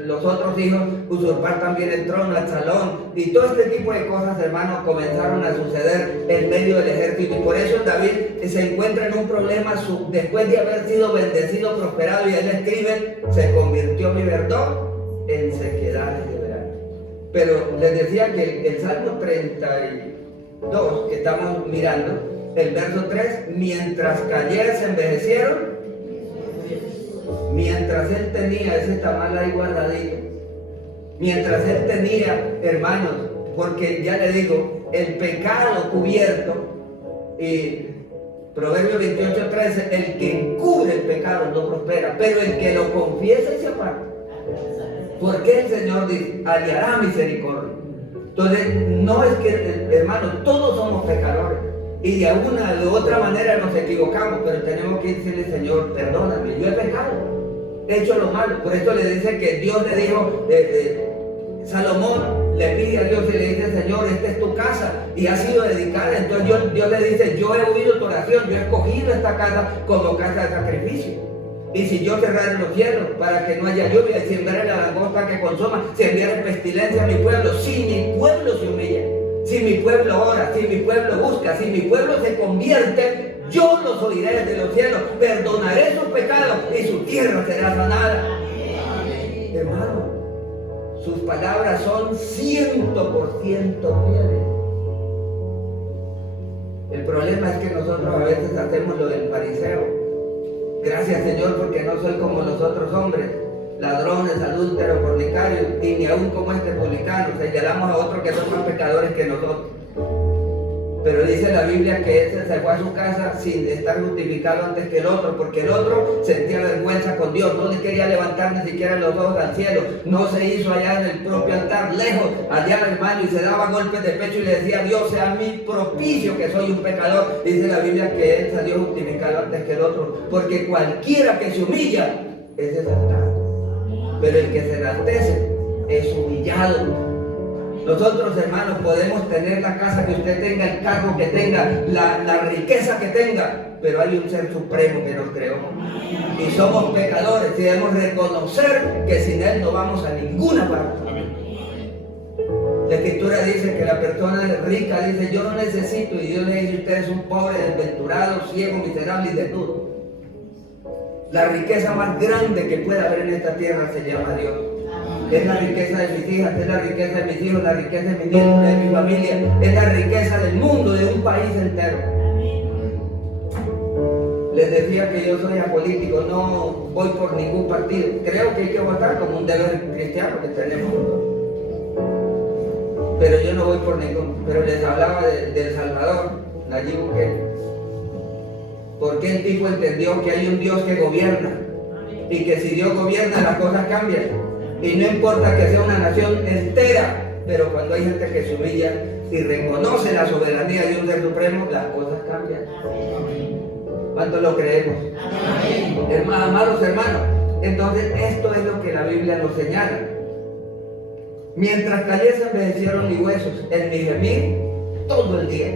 los otros hijos, usurpar también el trono, Absalón, y todo este tipo de cosas, hermanos, comenzaron a suceder en medio del ejército. Y por eso David se encuentra en un problema después de haber sido bendecido, prosperado, y él escribe, se convirtió mi verdor en sequedades de verano. Pero les decía que el Salmo 32 que estamos mirando, el verso 3, mientras cayeras se envejecieron, mientras él tenía ese tamal ahí guardadito, mientras él tenía, hermanos, porque ya le digo, el pecado cubierto, y Proverbios 28:13, el que encubre el pecado no prospera, pero el que lo confiesa y se aparta, porque el Señor dice, hallará misericordia. Entonces, no es que, hermanos, todos somos pecadores, Y de alguna u otra manera nos equivocamos, pero tenemos que decirle, Señor, perdóname, yo he pecado, he hecho lo malo. Por esto le dice que Dios le dijo, Salomón le pide a Dios y le dice, Señor, esta es tu casa y ha sido dedicada. Entonces Dios le dice, yo he oído tu oración, yo he escogido esta casa como casa de sacrificio. Y si yo cerrara los cielos para que no haya lluvia, si enviara la langosta que consuma, si enviara pestilencia a mi pueblo, si mi pueblo se humilla, si mi pueblo ora, si mi pueblo busca, si mi pueblo se convierte, yo los oiré desde los cielos, perdonaré sus pecados y su tierra será sanada. Hermano, sus palabras son 100% fieles. El problema es que nosotros a veces hacemos lo del fariseo. Gracias, Señor, porque no soy como los otros hombres, ladrones, adúlteros, fornicarios, y ni aún como este publicano. Señalamos a otros que son más pecadores que nosotros. Pero dice la Biblia que ese se fue a su casa sin estar justificado antes que el otro, porque el otro sentía vergüenza con Dios, no le quería levantar ni siquiera los ojos al cielo, no se hizo allá en el propio altar, lejos, allá, hermano, y se daba golpes de pecho y le decía, Dios, sea mi propicio que soy un pecador. Dice la Biblia que él salió justificado antes que el otro, porque cualquiera que se humilla es exaltado, pero el que se enaltece es humillado. Nosotros, hermanos, podemos tener la casa que usted tenga, el carro que tenga, la riqueza que tenga, pero hay un ser supremo que nos creó. Y somos pecadores y debemos reconocer que sin Él no vamos a ninguna parte. La Escritura dice que la persona rica dice, yo no necesito, y Dios le dice, usted es un pobre, desventurado, ciego, miserable y desnudo. La riqueza más grande que puede haber en esta tierra se llama Dios. Es la riqueza de mis hijas, es la riqueza de mis hijos, la riqueza de mis nietos, de mi familia, es la riqueza del mundo, de un país entero. Les decía que yo soy apolítico, no voy por ningún partido. Creo que hay que votar como un deber cristiano que tenemos. Pero yo no voy por ninguno. Pero les hablaba del Salvador, Nayib Bukele. Porque el tipo entendió que hay un Dios que gobierna y que si Dios gobierna las cosas cambian. Y no importa que sea una nación entera, pero cuando hay gente que se humilla y reconoce la soberanía de un ser supremo, las cosas cambian. ¿Cuánto lo creemos? Amados hermanos, entonces esto es lo que la Biblia nos señala. Mientras callé se envejecieron mis huesos, en mi gemir todo el día.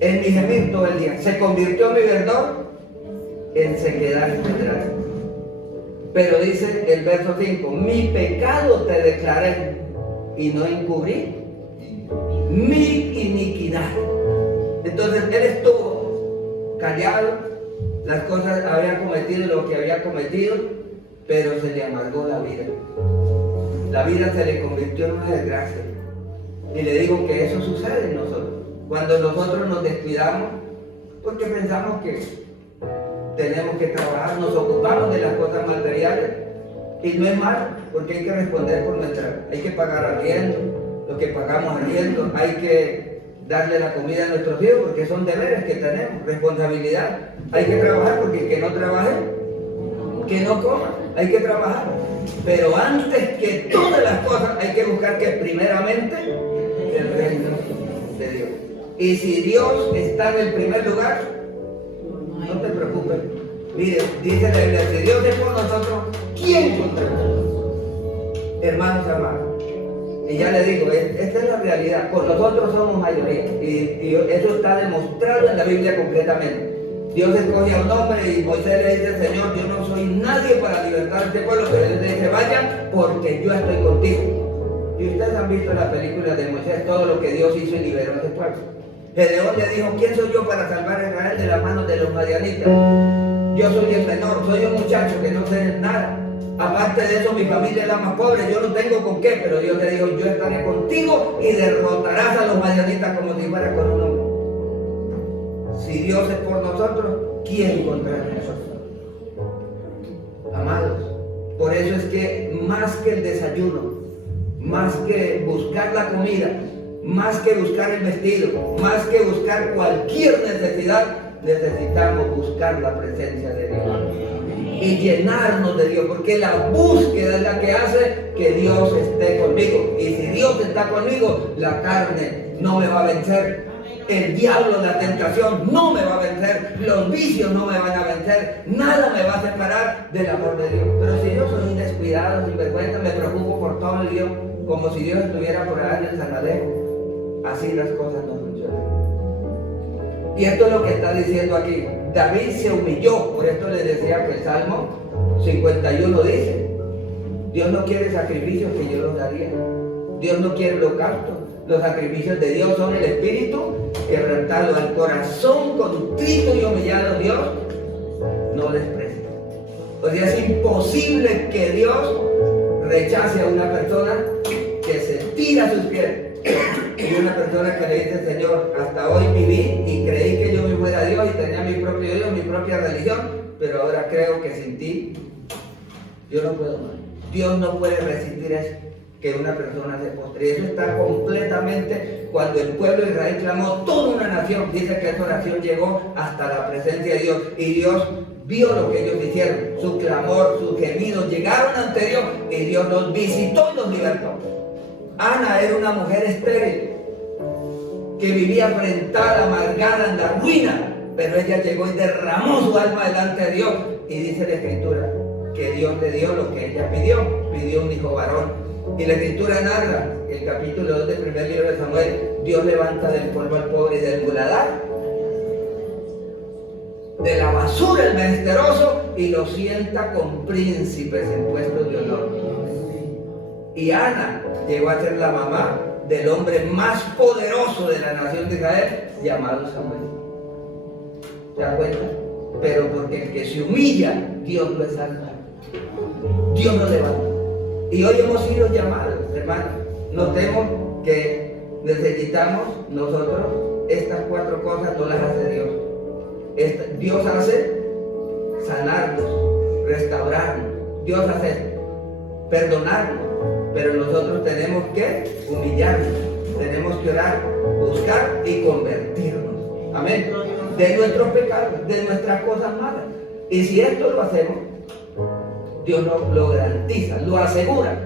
En mi gemir todo el día. Se convirtió mi verdor en sequedad espiritual. Pero dice el verso 5, mi pecado te declaré y no encubrí mi iniquidad. Entonces él estuvo callado, las cosas había cometido lo que había cometido, pero se le amargó la vida. La vida se le convirtió en una desgracia. Y le digo que eso sucede en nosotros. Cuando nosotros nos descuidamos, porque pensamos que tenemos que trabajar, nos ocupamos de las cosas materiales. Y no es malo, porque hay que responder por hay que pagar arriendo, lo que pagamos arriendo, hay que darle la comida a nuestros hijos, porque son deberes que tenemos, responsabilidad. Hay que trabajar, porque el que no trabaje, que no coma, hay que trabajar. Pero antes que todas las cosas, hay que buscar que primeramente el reino de Dios. Y si Dios está en el primer lugar, no te preocupes. Mire, dice la Biblia, si Dios es por nosotros, ¿quién contra nosotros? Hermanos amados. Y ya le digo, esta es la realidad. Con nosotros somos mayoría. Y eso está demostrado en la Biblia completamente. Dios escoge a un hombre y Moisés le dice, Señor, yo no soy nadie para libertar a este pueblo, pero él le dice, vayan porque yo estoy contigo. Y ustedes han visto la película de Moisés, todo lo que Dios hizo y liberó a este pueblo. Gedeón le dijo, ¿quién soy yo para salvar a Israel de las manos de los madianitas? Yo soy el menor, soy un muchacho que no sé nada. Aparte de eso, mi familia es la más pobre, yo no tengo con qué, pero Dios le dijo, yo estaré contigo y derrotarás a los madianitas como si fuera con un hombre. Si Dios es por nosotros, ¿quién contra nosotros? Amados, por eso es que más que el desayuno, más que buscar la comida, más que buscar el vestido, más que buscar cualquier necesidad, necesitamos buscar la presencia de Dios y llenarnos de Dios, porque la búsqueda es la que hace que Dios esté conmigo. Y si Dios está conmigo, la carne no me va a vencer. el diablo, la tentación no me va a vencer, los vicios no me van a vencer, nada me va a separar del amor de Dios. Pero si yo soy un descuidado, sinvergüenza, me preocupo por todo el Dios, como si Dios estuviera por allá en el Sanadero, así las cosas no funcionan. Y esto es lo que está diciendo aquí. David se humilló, por esto le decía que el Salmo 51 dice: Dios no quiere sacrificios que yo los daría. Dios no quiere holocaustos. Los sacrificios de Dios son el espíritu quebrantado, al corazón contrito y humillado. Dios no desprecia. O sea, es imposible que Dios rechace a una persona que se tira a sus pies. Y una persona que le dice: Señor, hasta hoy viví y creí que yo me fuera a Dios y tenía mi propio Dios, mi propia religión, pero ahora creo que sin ti yo no puedo más. Dios no puede resistir eso, que una persona se postre. Y eso está completamente, cuando el pueblo de Israel clamó, toda una nación, dice que esa oración llegó hasta la presencia de Dios, y Dios vio lo que ellos hicieron, su clamor, sus gemidos llegaron ante Dios, y Dios los visitó y los libertó. Ana era una mujer estéril que vivía afrentada, amargada, en la ruina, pero ella llegó y derramó su alma delante de Dios, y dice la Escritura que Dios le dio lo que ella pidió un hijo varón. Y la Escritura narra, el capítulo 2 del primer libro de Samuel: Dios levanta del polvo al pobre y del muladar, de la basura el menesteroso, y lo sienta con príncipes en puestos de honor. Y Ana llegó a ser la mamá del hombre más poderoso de la nación de Israel, llamado Samuel. ¿Se dan cuenta? Pero porque el que se humilla, Dios lo exalta, Dios lo levanta. Y hoy hemos sido llamados, hermanos. Notemos que necesitamos nosotros estas cuatro cosas, no las hace Dios. Dios hace sanarnos, restaurarnos, Dios hace perdonarnos, pero nosotros tenemos que humillarnos, tenemos que orar, buscar y convertirnos. Amén. De nuestros pecados, de nuestras cosas malas. Y si esto lo hacemos, Dios nos lo garantiza, lo asegura.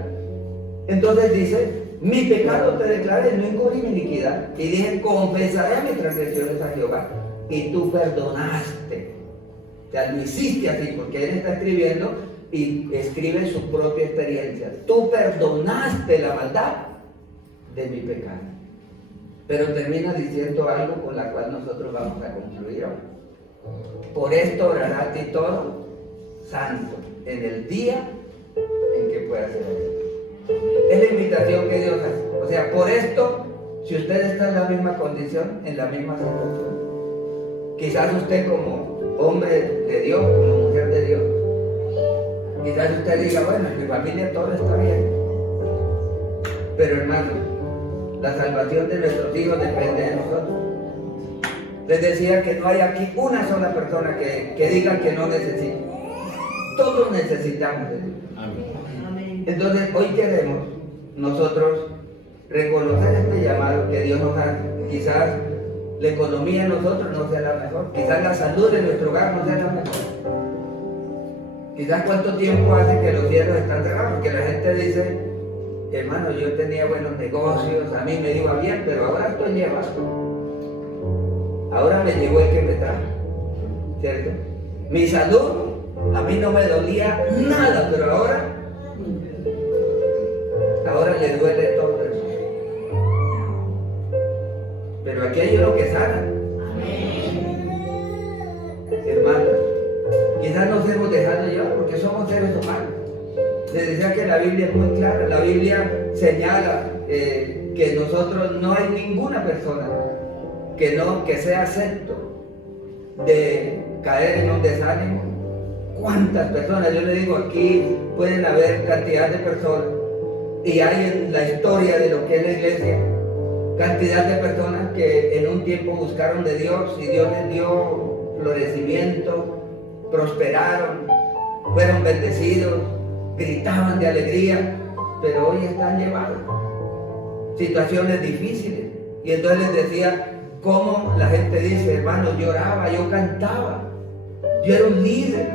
Entonces dice: mi pecado te declaré, no encubrí mi iniquidad. Y dije: confesaré mis transgresiones a Jehová. Y tú perdonaste. O sea, lo hiciste así, porque él está escribiendo y escribe su propia experiencia. Tú perdonaste la maldad de mi pecado. Pero termina diciendo algo con la cual nosotros vamos a concluir hoy. Por esto orará a ti todo santo en el día en que pueda ser así. Es la invitación que Dios hace. O sea, por esto, si usted está en la misma condición, en la misma situación, quizás usted como hombre de Dios, como mujer de Dios, quizás usted diga: bueno, en mi familia todo está bien. Pero hermano, la salvación de nuestros hijos depende de nosotros. Les decía que no hay aquí una sola persona que diga que no necesita. Todos necesitamos de Dios. Amén. Entonces hoy queremos nosotros reconocer este llamado que Dios nos hace. Quizás la economía de nosotros no sea la mejor, quizás la salud de nuestro hogar no sea la mejor, quizás cuánto tiempo hace que los cielos están cerrados, porque la gente dice: hermano, yo tenía buenos negocios, a mí me iba bien, pero ahora estoy llevado, ahora me llegó el que me trajo, ¿cierto? Mi salud, a mí no me dolía nada, pero ahora le duele todo eso. Pero aquí hay uno que sana. Hermanos, quizás nos hemos dejado llevar porque somos seres humanos. Les decía que la Biblia es muy clara. La Biblia señala que nosotros, no hay ninguna persona que sea exento de caer en un desánimo. ¿Cuántas personas? Yo le digo, aquí pueden haber cantidad de personas, y hay en la historia de lo que es la iglesia cantidad de personas que en un tiempo buscaron de Dios y Dios les dio florecimiento, prosperaron, fueron bendecidos, gritaban de alegría, pero hoy están llevados situaciones difíciles. Y entonces les decía cómo la gente dice: hermano, yo oraba, yo cantaba, yo era un líder,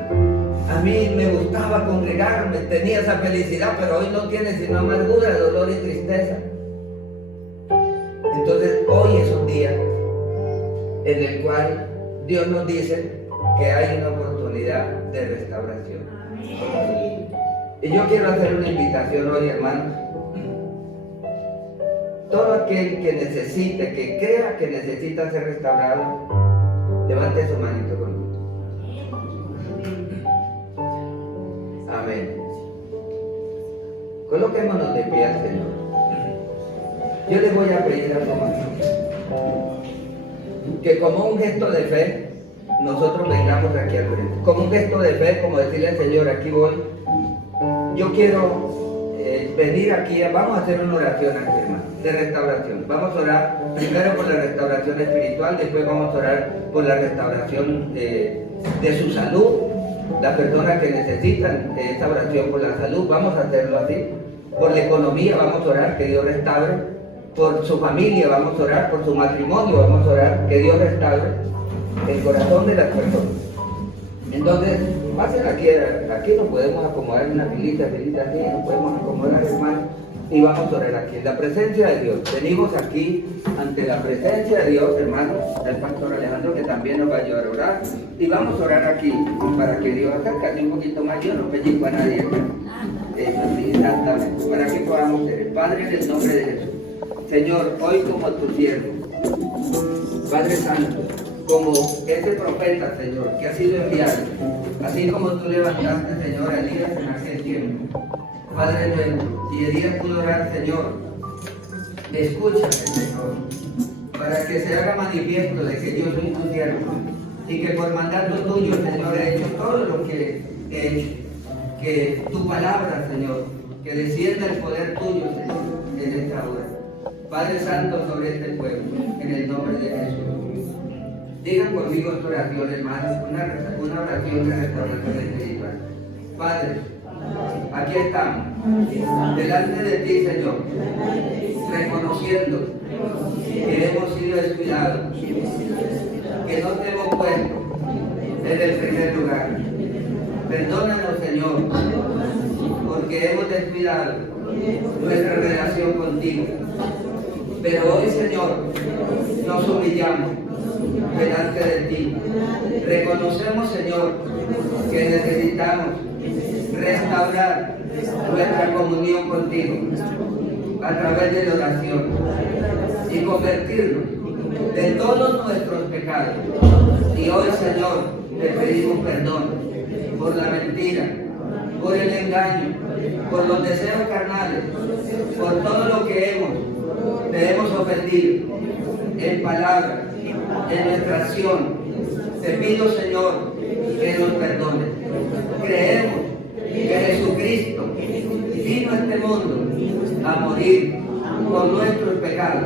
a mí me gustaba congregarme, tenía esa felicidad, pero hoy no tiene sino amargura, dolor y tristeza. Entonces hoy es un día en el cual Dios nos dice que hay una oportunidad de restauración. Y yo quiero hacer una invitación hoy, hermanos. Todo aquel que necesite, que crea que necesita ser restaurado, levante su manito conmigo. Amén. Coloquémonos de pie al Señor. Yo les voy a pedir algo más. Que como un gesto de fe, nosotros vengamos aquí al frente. Como un gesto de fe, como decirle al Señor, aquí voy. Yo quiero venir aquí, vamos a hacer una oración aquí, hermano, de restauración. Vamos a orar primero por la restauración espiritual, después vamos a orar por la restauración de su salud. Las personas que necesitan esta oración por la salud, vamos a hacerlo así. Por la economía vamos a orar, que Dios restaure. Por su familia vamos a orar, por su matrimonio vamos a orar, que Dios restaure el corazón de las personas. Entonces, pasen aquí nos podemos acomodar en una filita así, nos podemos acomodar, hermano, y vamos a orar aquí, en la presencia de Dios. Venimos aquí ante la presencia de Dios, hermano, del pastor Alejandro, que también nos va a ayudar a orar, y vamos a orar aquí, para que Dios acércate un poquito más, yo no pellizco a nadie acá. Eso sí, exactamente, para que podamos ser. Padre, en el nombre de Jesús, Señor, hoy como tu siervo, Padre Santo, como ese profeta, Señor, que ha sido enviado, así como tú levantaste, Señor, a Elías en aquel tiempo. Padre nuestro, si Elías pudo orar, Señor, escúchame, Señor, para que se haga manifiesto de que yo soy tu siervo y que por mandato tuyo, Señor, he hecho todo lo que he hecho. Que tu palabra, Señor, que descienda el poder tuyo, Señor, en esta hora. Padre Santo, sobre este pueblo, en el nombre de Jesús. Digan conmigo esta oración, hermanos, una oración de restauración espiritual. Padre, aquí estamos, delante de ti, Señor, reconociendo que hemos sido descuidados, que no te hemos puesto en el primer lugar. Perdónanos, Señor, porque hemos descuidado nuestra relación contigo. Pero hoy, Señor, nos humillamos delante de ti. Reconocemos, Señor, que necesitamos restaurar nuestra comunión contigo a través de la oración y convertirnos de todos nuestros pecados. Y hoy, Señor, te pedimos perdón por la mentira, por el engaño, por los deseos carnales, por todo lo que te hemos ofendido en palabra, en nuestra acción. Te pido, Señor, que nos perdones. Creemos que Jesucristo vino a este mundo a morir por nuestros pecados.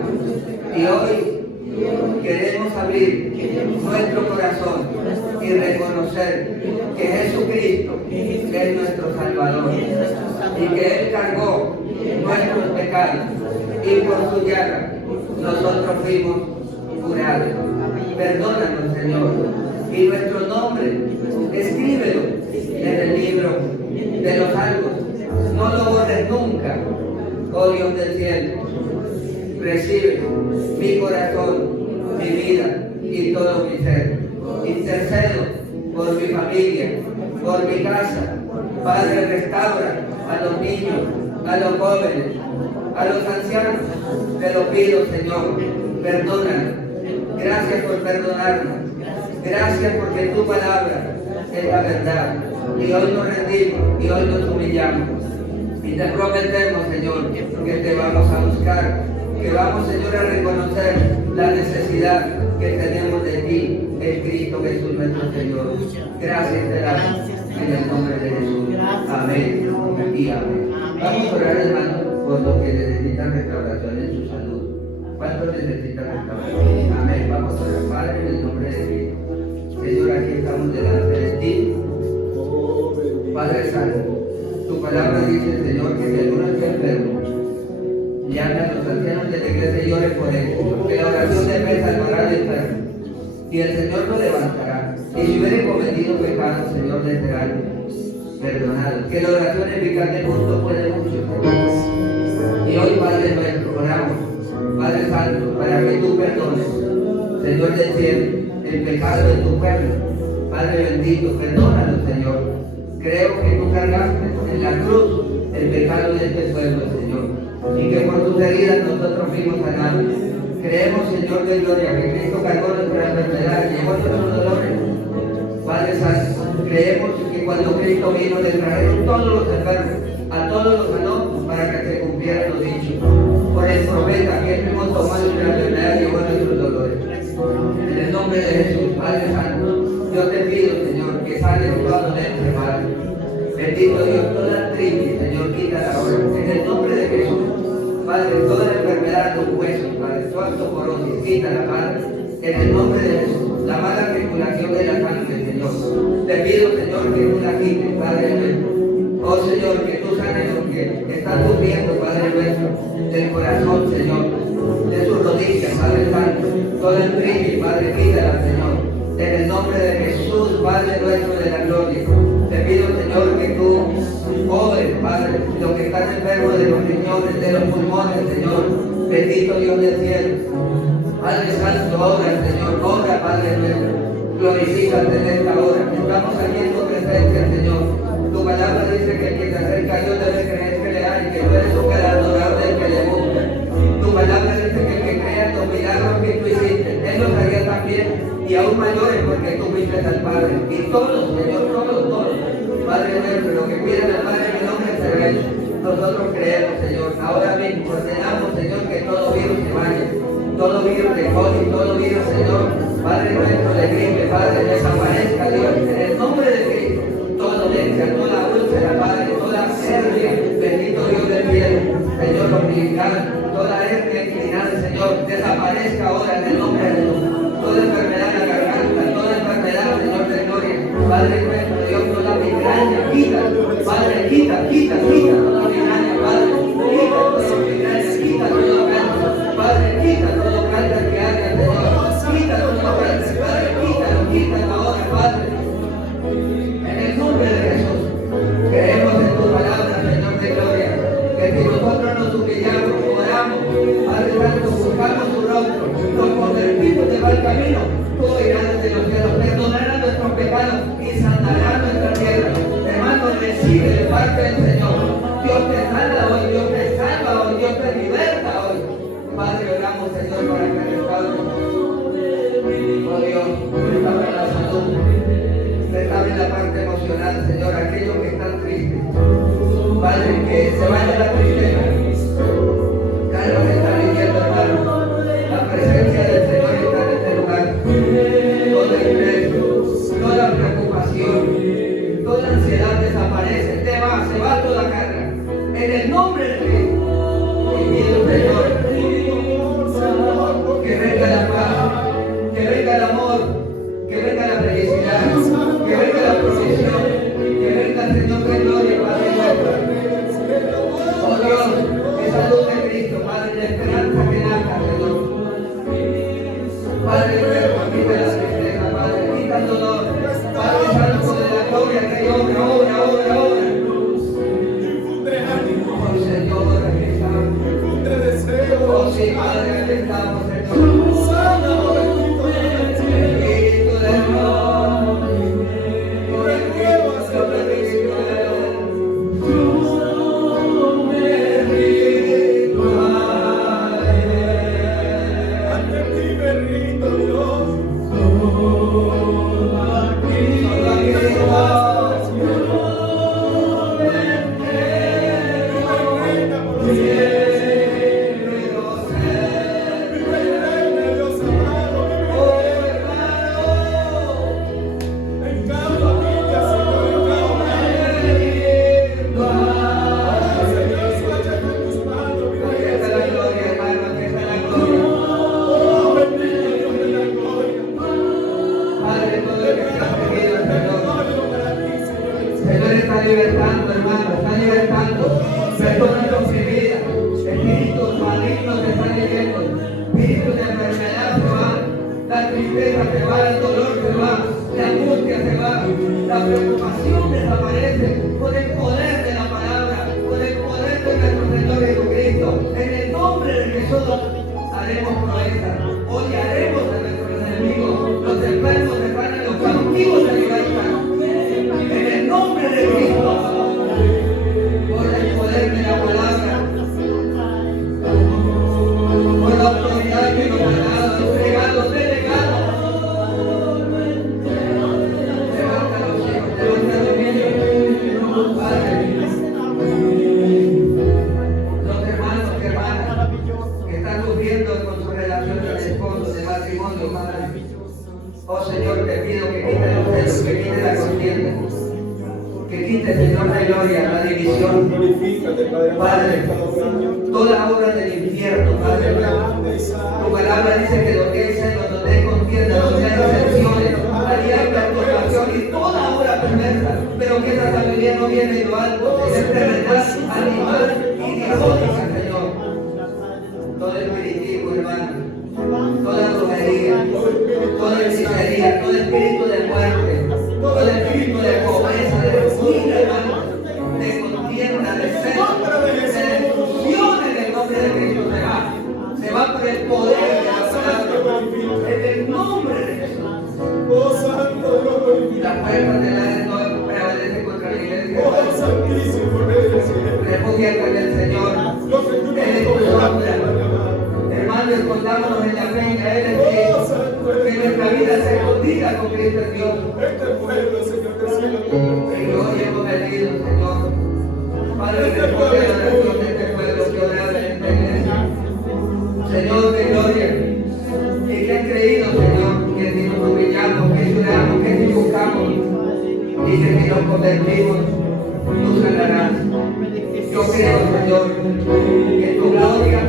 Y hoy queremos abrir nuestro corazón y reconocer que Jesucristo es nuestro Salvador y que Él cargó nuestros pecados y por su llaga nosotros fuimos curados. Perdónanos, Señor, y nuestro nombre escríbelo en el libro de los salvos. No lo borres nunca, oh Dios del cielo. Recibe mi corazón, mi vida y todo mi ser. Intercedo por mi familia, por mi casa. Padre, restaura a los niños, a los jóvenes, a los ancianos. Te lo pido, Señor, perdónanos. Gracias por perdonarnos. Gracias porque tu palabra es la verdad. Y hoy nos rendimos y hoy nos humillamos. Y te prometemos, Señor, que te vamos a buscar, que vamos, Señor, a reconocer la necesidad que tenemos de ti, en Cristo Jesús nuestro Señor. Gracias te damos en el nombre de Jesús. Amén y amén. Vamos a orar, hermanos, por los que necesitan restauración en su salud. ¿Cuántos necesitan restauración? Amén. Vamos a orar, Padre, en el nombre de Cristo. Señor, aquí estamos delante de ti. Padre Santo, tu palabra dice, Señor, que si alguno está enfermo, llame a los ancianos de la iglesia y ore por él, porque la oración de fe salvará al enfermo, y el Señor lo levantará. Y si hubiere cometido pecado, Señor, le serán perdonados. Que la oración eficaz del justo puede mucho. Y hoy, Padre nuestro, oramos, Padre Santo, para que tú perdones, Señor del cielo, el pecado de tu pueblo. Padre bendito, perdónanos, Señor. Creo que tú cargaste en la cruz el pecado de este pueblo, Señor, y que por tus heridas nosotros fuimos sanados. Creemos, Señor de gloria, que Cristo cargó nuestras enfermedades, llevó nuestros dolores. Padre Santo, creemos que cuando Cristo vino le trajeron todos los enfermos, a todos los sanó, para que se cumpliera lo dicho por el profeta, que él mismo tomó nuestra enfermedad y llevó nuestros dolores. En el nombre de Jesús, Padre Santo, yo te pido, Señor, que sanes toda dolencia, Padre. Bendito Dios, toda artritis, Señor, quítala ahora. En el nombre de Jesús, Padre, toda la enfermedad de los huesos, Padre, toda osteoporosis, quítala, Padre. En el nombre de Jesús, la mala circulación de la sangre, Señor. Te pido, Señor, que tú la quites, Padre nuestro. Oh, Señor, que tú sanes lo que está sufriendo, Padre nuestro, del corazón, Señor, de sus rodillas, Padre Santo. Toda artritis, Padre, quítala, Señor. En el nombre de Jesús, Padre nuestro de la gloria. Te pido, Señor, que tú obres, Padre, los que están enfermos de los riñones, de los pulmones, Señor. Bendito Dios del cielo. Padre Santo, obra, Señor, obra, Padre nuestro. Glorifícate en esta hora. Estamos aquí en tu presencia, Señor. Tu palabra dice que el que se acerca a Dios debe creer que le hay, que tú eres un galardonador del que le busca. Tu palabra dice que el que crea en los milagros que tú hiciste, Él los haría también, y aún mayores, porque tú fuiste al Padre. Y todos, Señor, todos, Padre nuestro, lo que piden al Padre en mi nombre será hecho. Nosotros creemos, Señor. Ahora mismo ordenamos, Señor, que todo virus se vaya. Todo virus de COVID, todo virus, Señor, Padre nuestro, de gripe, Padre, desaparezca, Dios, en el nombre de Cristo. Toda dolencia, toda úlcera, Padre, toda hernia, bendito Dios del cielo, Señor, umbilical, toda hernia inclinada, Señor, desaparezca ahora en el nombre de Jesús. Toda enfermedad en la garganta, toda enfermedad, Señor de gloria, Padre nuestro, Dios, toda migraña, quita, Padre, quita toda migraña, Padre, quita toda migraña, quita todo cáncer, Padre, quita todo cáncer que haya, Señor, quita todo cáncer, Padre, quítalo ahora, Padre. En el nombre de Jesús, creemos en tu palabra, Señor de gloria, que si nosotros nos humillamos, oramos, Padre Santo, buscamos su rostro, nos convertimos de mal camino, tú irás desde los cielos, perdonarás nuestros pecados y sanarás nuestra tierra. Hermano, recibe de parte del Señor. Dios te sana hoy, Dios te salva hoy, Dios te liberta hoy. Padre, oramos, Señor, para que restaure. Oh Dios, restaure la salud. Restaure la parte emocional, Señor, aquellos que están tristes. Padre, que se vaya la tristeza. Carlos está viviendo, hermano. La presencia del Señor está en este lugar. Todo estrés, toda preocupación, toda ansiedad desaparece. Se va toda carga. En el nombre de Cristo. Y pido, Señor, que venga la paz, que venga el amor, que venga la felicidad, que venga la provisión, que venga el Señor de gloria, Padre nuestro. Oh Dios, esa luz de Cristo, Padre, la esperanza que nazca, Señor. Padre nuestro, quita la tristeza, Padre, quita el dolor. Padre Santo de la gloria, que obra. Oh Señor, aquí estamos. Oh sí, Padre, aquí estamos, Señor. Espíritu de Dios. libertando, hermano, está libertando. Personas oprimidas, espíritus malignos se están yendo, espíritus de enfermedad se van, la tristeza se va, el dolor se va, la angustia se va, la preocupación desaparece con el poder de la palabra, con el poder de nuestro Señor Jesucristo. En el nombre de Jesús haremos proezas, hoy haremos a nuestro sufriendo con su relación de esposo, de matrimonio, Padre. Oh Señor, te pido que quite los celos, que quite la contienda, que quite, Señor de gloria, la división. Padre, toda obra del infierno, Padre. Tu palabra dice que donde hay celos, donde hay contienda, donde hay excepciones, allí hay perturbación y toda obra perversa. Pero que esa sabiduría no viene de lo alto, es terrenal, animal y diabólica, Señor. Todo espiritismo, hermano. Toda brujería, toda hechicería, todo espíritu de muerte, todo espíritu de pobreza, de ruina, hermano, de contienda, de celo, de destrucción en el nombre de Cristo se va por el poder de la palabra, en el nombre de Jesús. La puerta de la no prevalece contra la iglesia. Refúgiate en el Señor, Él es tu sombra. Hermanos, escondámonos en la fe en Él es que nuestra vida sea escondida con Cristo en Dios. Y hoy hemos venido, Señor. Padre, responde a la oración de este pueblo que oraba en esta iglesia. Señor de gloria, y que han creído, Señor, que si nos humillamos, que lloramos, que si buscamos, y que si nos convertimos, tú sanarás. Yo creo, Señor, que tu gloria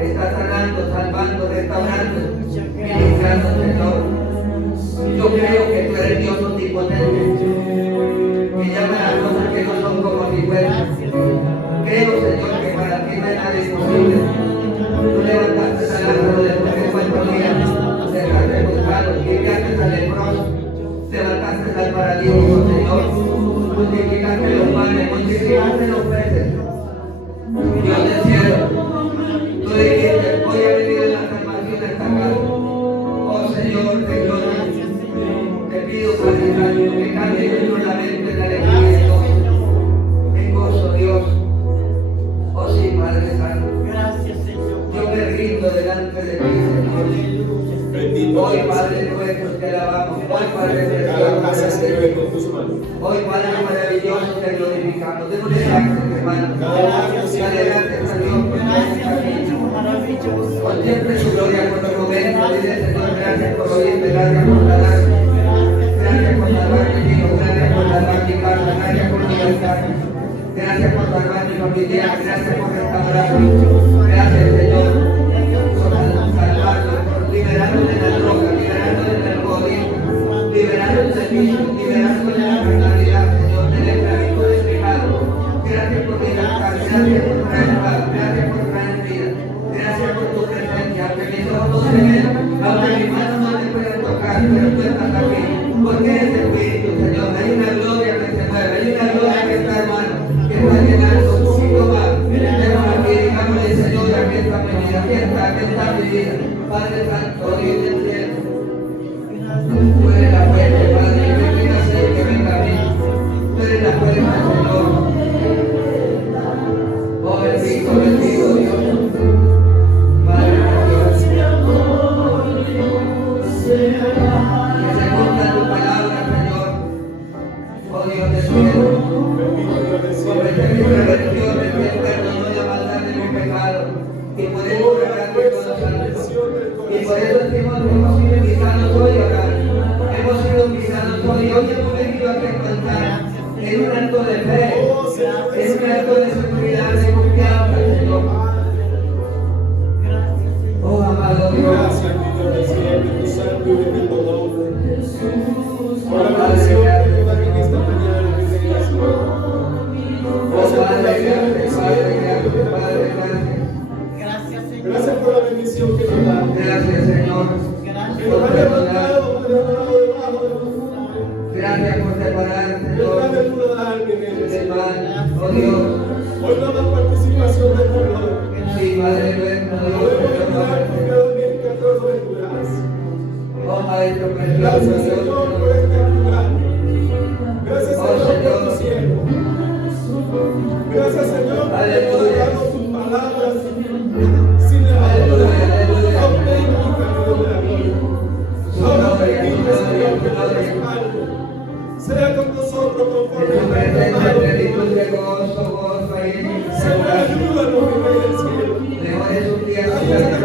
está sanando, salvando, restaurando, ministrando, Señor. Yo creo que tú eres Dios omnipotente, que llama las cosas que no son como si fueran. Creo, Señor, que para ti no hay nada imposible. Tú levantaste a Lázaro después de 4 días, dejaste buscado, limpiaste al leproso, levantaste al paralítico, Señor, multiplicaste los panes, multiplicaste los peces. Dios del cielo, tú dijiste, hoy ha venido la salvación a esta casa. Oh Señor de gloria, te pido, Padre Santo, que cambie nuestra mente en la alegría de Dios, en gozo, Dios. Oh sí, Padre Santo. Yo me rindo delante de ti, Señor. Hoy, Padre nuestro, te alabamos. Hoy, Padre precioso, hoy, Padre maravilloso, te glorificamos. Démosle gracias, hermano. Dale gracias a Dios por contemple su gloria por los momentos. Dile, Señor, gracias por oírme, gracias por salvarme. Gracias por salvar mi hijo, gracias por salvar mi casa, gracias por libertarme. Gracias por salvar mi familia, gracias por restaurarme. Gracias, Señor, por salvarme, por liberarme de la droga, liberarme del alcoholismo, liberarme del vicio, liberarme de la carnalidad, Señor, de la esclavitud del pecado. Gracias por libertar, gracias por traer paz, gracias por traer vida, gracias por tu presencia, aunque mis ojos no se ven, aunque mis manos no te puedan tocar, pero tú estás aquí, porque eres Espíritu, Señor. Hay una gloria que se mueve, hay una gloria que está, hermano, que está llenando un poquito más. Tenemos aquí, digámosle, Señor, aquí está mi vida, aquí está mi vida. Padre Santo, Dios del cielo, tú eres la fuente, Padre, que venga a ser, que venga a mí. Tú eres la fuente, Señor. Oh, bendito, bendito Dios. Padre Dios, que se cumpla tu palabra, Señor. Oh, Dios del cielo. Comete mi prevención, mi perdón y la maldad de mi pecado. Y por eso orar por todos santos. Y por eso decimos que hemos sido invitados hoy a orar. Hemos sido invitados hoy. Hoy hemos venido a cantar en un acto de fe, en un acto de seguridad, de confianza, Señor. Oh, amado Dios. Gracias, Dios del cielo, tu santo y bendito nombre. Por la bendición que nos en esta mañana, mi Señor. Padre, gracias, Padre, Gracias, gracias por la bendición que nos da. gracias, Señor. Que nos ha levantado debajo de los Gracias por separar, Señor, del mal. Oh Dios. Hoy no da participación de tu gloria. Sí, Padre nuestro, Dios, Podemos dar por cada día que todo de tu gracia. oh Maestro precioso, Gracias, Dios. Señor, por este lugar. Gracias, Oh, Señor, por tu siervo. Gracias, Señor, por dando tus palabras sin levadura, auténtica, Dios de la gloria. Ahora permite, Señor, que nos respalde. Sea con nosotros conforme En tu a tu presencia, palabra. plenitud de gozo, gozo y Señor, ayúdanos, mi Rey del cielo. mejor es un día Ahí sin está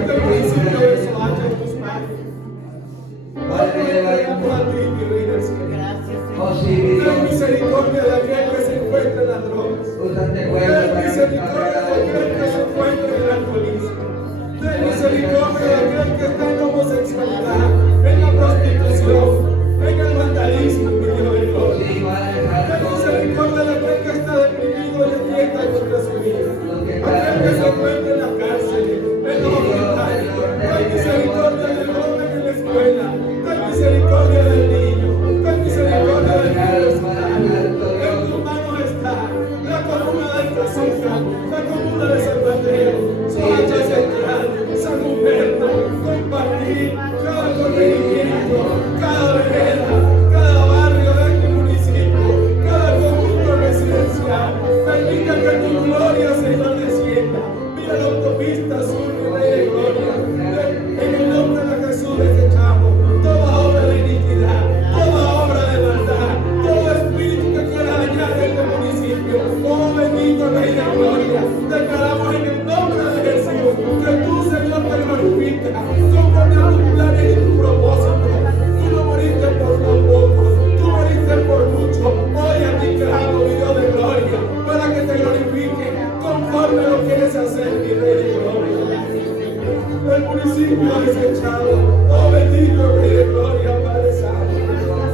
principio desechado. Oh, bendito Rey de Gloria, Padre Santo.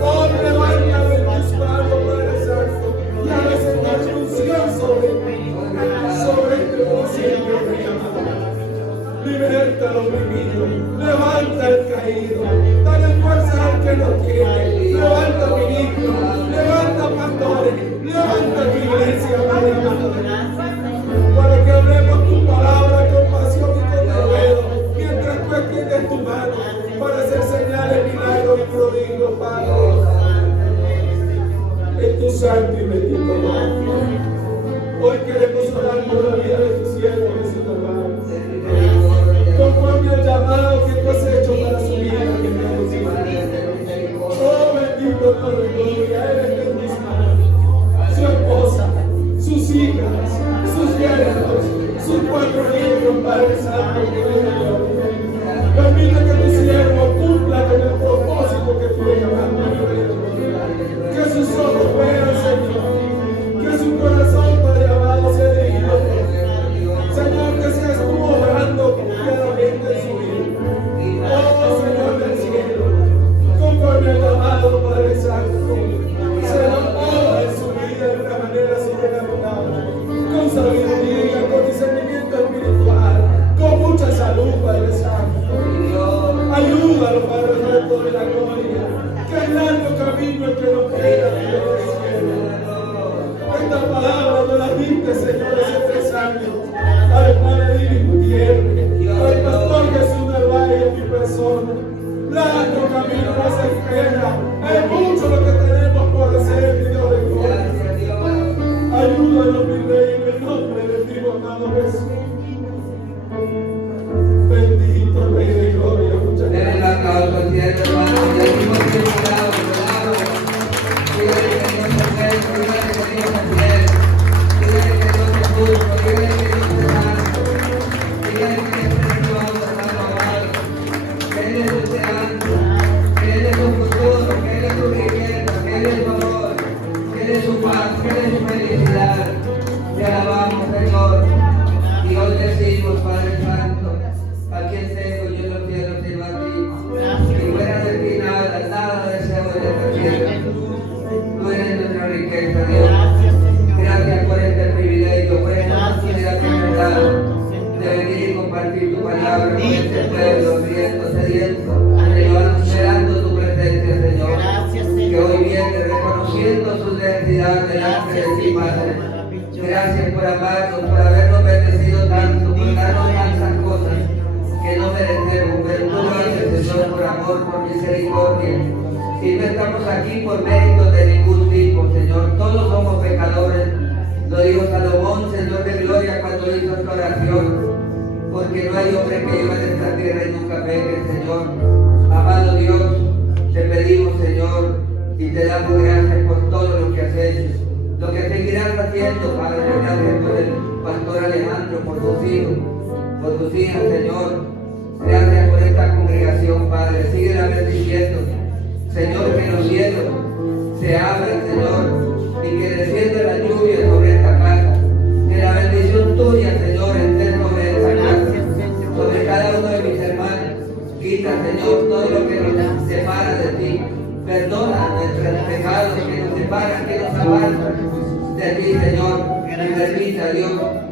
Oh, levántame en tus manos, Padre Santo. Y haga, Señor, tu unción sobre mí, sobre este municipio, Rey amado. Liberta al oprimido, levanta al caído, dale fuerza al que no tiene, levanta ministros, levanta pastores, levanta tu iglesia, Padre amado, para que hablemos tu palabra con pasión y con denuedo, mientras tú extiendes tu mano para hacer señales, milagros y prodigios, Padre, en tu santo y bendito nombre. Hoy queremos orar por la vida de tu siervo, Jesús hermano. Conforme al llamado que tú has hecho para su vida, que me oh, bendito todo el gloria, Él está en mis manos. Su esposa, sus hijas, sus yernos, sus 4 hijos, Padre Santo, permite que tu siervo cumpla con el propósito que tú le llamaste. Que sus ojos vean, Señor, que su corazón, Padre amado, sea dirigido. Señor, que seas tú obrando confiadamente en su vida. Oh, Señor del cielo, conforme al llamado, Padre Santo, Señor, obra en su vida de una manera sobrenatural, con sabiduría, con discernimiento espiritual, con mucha salud, Padre Santo. Ayúdalo, Padre Santo de la gloria, que el largo camino el que nos queda, Dios del cielo. Esta palabra me la diste, Señor, hace 3 años. A la hermana Lili Gutiérrez, al pastor Jesús del Valle, mi persona. Largo camino nos espera. Es mucho lo que tenemos por hacer, mi Dios de gloria. Ayúdanos, mi Rey, en el nombre de ti, amado Jesús. Bendito Rey de gloria. Muchas gracias. El aplauso al cielo, hermano. Y aquí hemos terminado, ¿verdad? Dígale que Dios es fiel, dígale que Dios es fiel, dígale que Dios es justo, dígale que Dios es santo, dígale que Dios es Dios, hermano amado, que Él es su esperanza, que Él es su futuro, que Él es su riqueza, que Él es su amor, que Él es su paz, que Él es su felicidad. Te alabamos, Señor, y hoy decimos, Padre Santo, a quien tengo yo los cielos sino a ti, y fuera de ti nada deseo de esta tierra. Tú eres nuestra riqueza, Dios. Gracias por este privilegio, por esta oportunidad que me has dado de venir y compartir tu palabra con este pueblo, riendo, sediento, esperando tu presencia, Señor. Que hoy viene reconociendo su necesidad delante de ti, Padre. Gracias por amarnos, por habernos bendecido tanto, por darnos tantas cosas que no merecemos, pero tú lo haces, Señor, por amor, por misericordia. Y no estamos aquí por méritos de ningún tipo, Señor. Todos somos pecadores. Lo dijo Salomón, Señor de gloria, cuando hizo esta oración. Porque no hay hombre que viva en esta tierra y nunca peque, Señor. Amado Dios, te pedimos, Señor, y te damos gracias por todo lo que has hecho. Lo que seguirás haciendo, Padre, gracias por el pastor Alejandro, por tus hijos, por tus hijas, Señor. Gracias por esta congregación, Padre. Sigue bendiciendo. Señor, que los cielos se abran, Señor, y que descienda la lluvia sobre esta casa. Que la bendición tuya, Señor, esté sobre esta casa, sobre cada uno de mis hermanos. Quita, Señor, todo lo que nos separa de ti. Perdona nuestros pecados que nos separan, que nos apartan de ti, Señor. Y permita, Dios,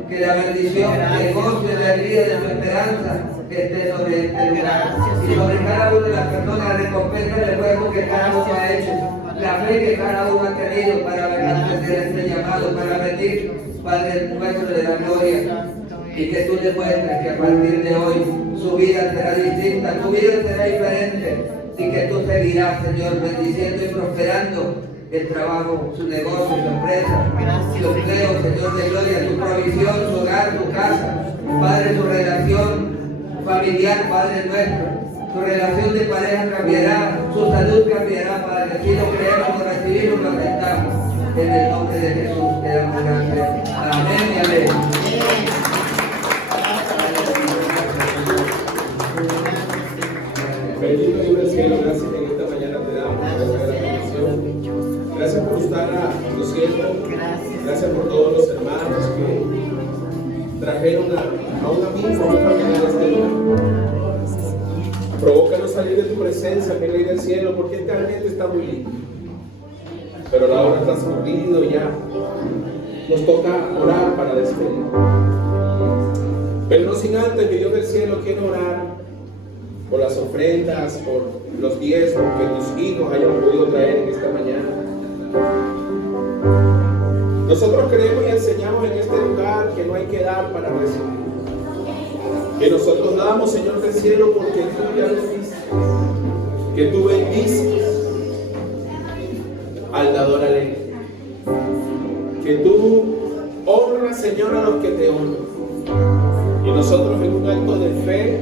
que la bendición, el gozo y la alegría de tu esperanza esté sobre este lugar. Y sobre cada una de las personas, recompensa el esfuerzo que cada uno ha hecho, la fe que cada uno ha tenido para hacer este llamado, para venir, Padre nuestro de la gloria. Y que tú demuestres que a partir de hoy su vida será distinta, tu vida será diferente. Y que tú seguirás, Señor, bendiciendo y prosperando el trabajo, su negocio, su empresa, su empleo, Señor de gloria, tu provisión, su hogar, tu casa, Padre, su relación familiar, Padre nuestro, tu relación de pareja cambiará, su salud cambiará, Padre. Si lo creemos, lo recibimos, lo aceptamos. En el nombre de Jesús te damos gracias. Amén y amén. Bendito Dios del cielo, gracias que en esta mañana te damos por esta gran bendición. Gracias por estar a tu siervo. Gracias por todos los hermanos que trajeron a un amigo, a un familiar de este lugar. salir de tu presencia, mi Rey del cielo, porque este ambiente está muy lindo. Pero la hora ha transcurrido ya. Nos toca orar para despedir. Pero no sin antes, mi Dios del cielo, quiero orar por las ofrendas, por los diezmos que tus hijos hayan podido traer en esta mañana. Nosotros creemos y enseñamos en este lugar que no hay que dar para recibir. Que nosotros damos, Señor del cielo, porque tú ya lo dices. Que tú bendices al dador alegre. Que tú honras, Señor, a los que te honran. Y nosotros en un acto de fe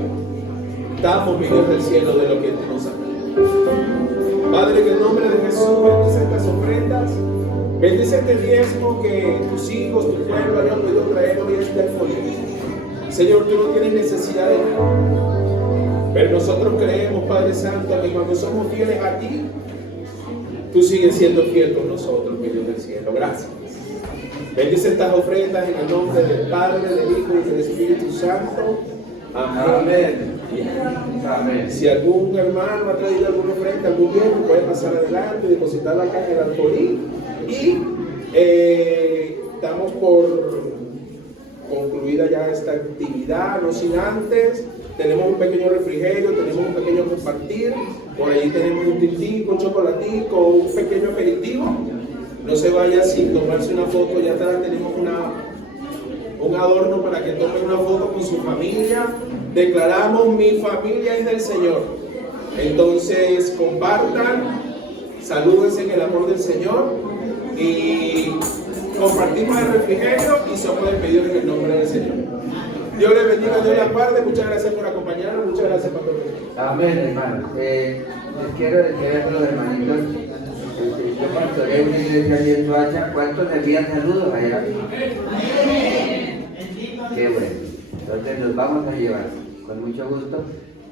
damos, mi Dios del cielo, de lo que tú nos has dado. Padre, que en nombre de Jesús bendice estas ofrendas. Bendice este diezmo que tus hijos, tu pueblo hayan podido traer hoy a este alfolí. Señor, tú no tienes necesidad de nada. Pero nosotros creemos, Padre Santo, que cuando somos fieles a ti, tú sigues siendo fiel con nosotros, mi Dios del cielo. Gracias. Bendice estas ofrendas en el nombre del Padre, del Hijo y del Espíritu Santo. Amén. Amén. Si algún hermano ha traído alguna ofrenda, algún bien, puede pasar adelante y depositarla acá en el alfolí. Y damos por concluida ya esta actividad, no sin antes. Tenemos un pequeño refrigerio, tenemos un pequeño compartir. Por ahí tenemos un tintico, un chocolatico, un pequeño aperitivo. No se vaya sin tomarse una foto. Ya atrás tenemos un adorno para que tomen una foto con su familia. Declaramos: mi familia es del Señor. Entonces compartan, salúdense en el amor del Señor y compartimos el refrigerio y somos despedidos en el nombre del Señor. Dios les bendiga, Dios les guarde. Muchas gracias por acompañarnos. Muchas gracias, Pastor. Amén, hermano. Les quiero decir a los hermanitos, yo pastoreo una iglesia allí en Soacha. ¿Cuántos le envían saludos allá? Qué bueno. Entonces los vamos a llevar con mucho gusto.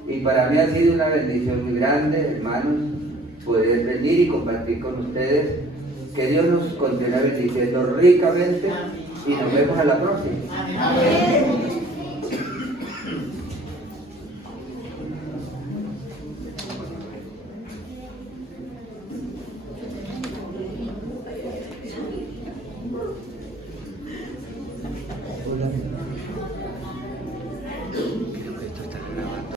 Y para mí ha sido una bendición muy grande, hermanos, poder venir y compartir con ustedes. Que Dios nos continúe bendiciendo ricamente y nos vemos a la próxima. Amén. Hola.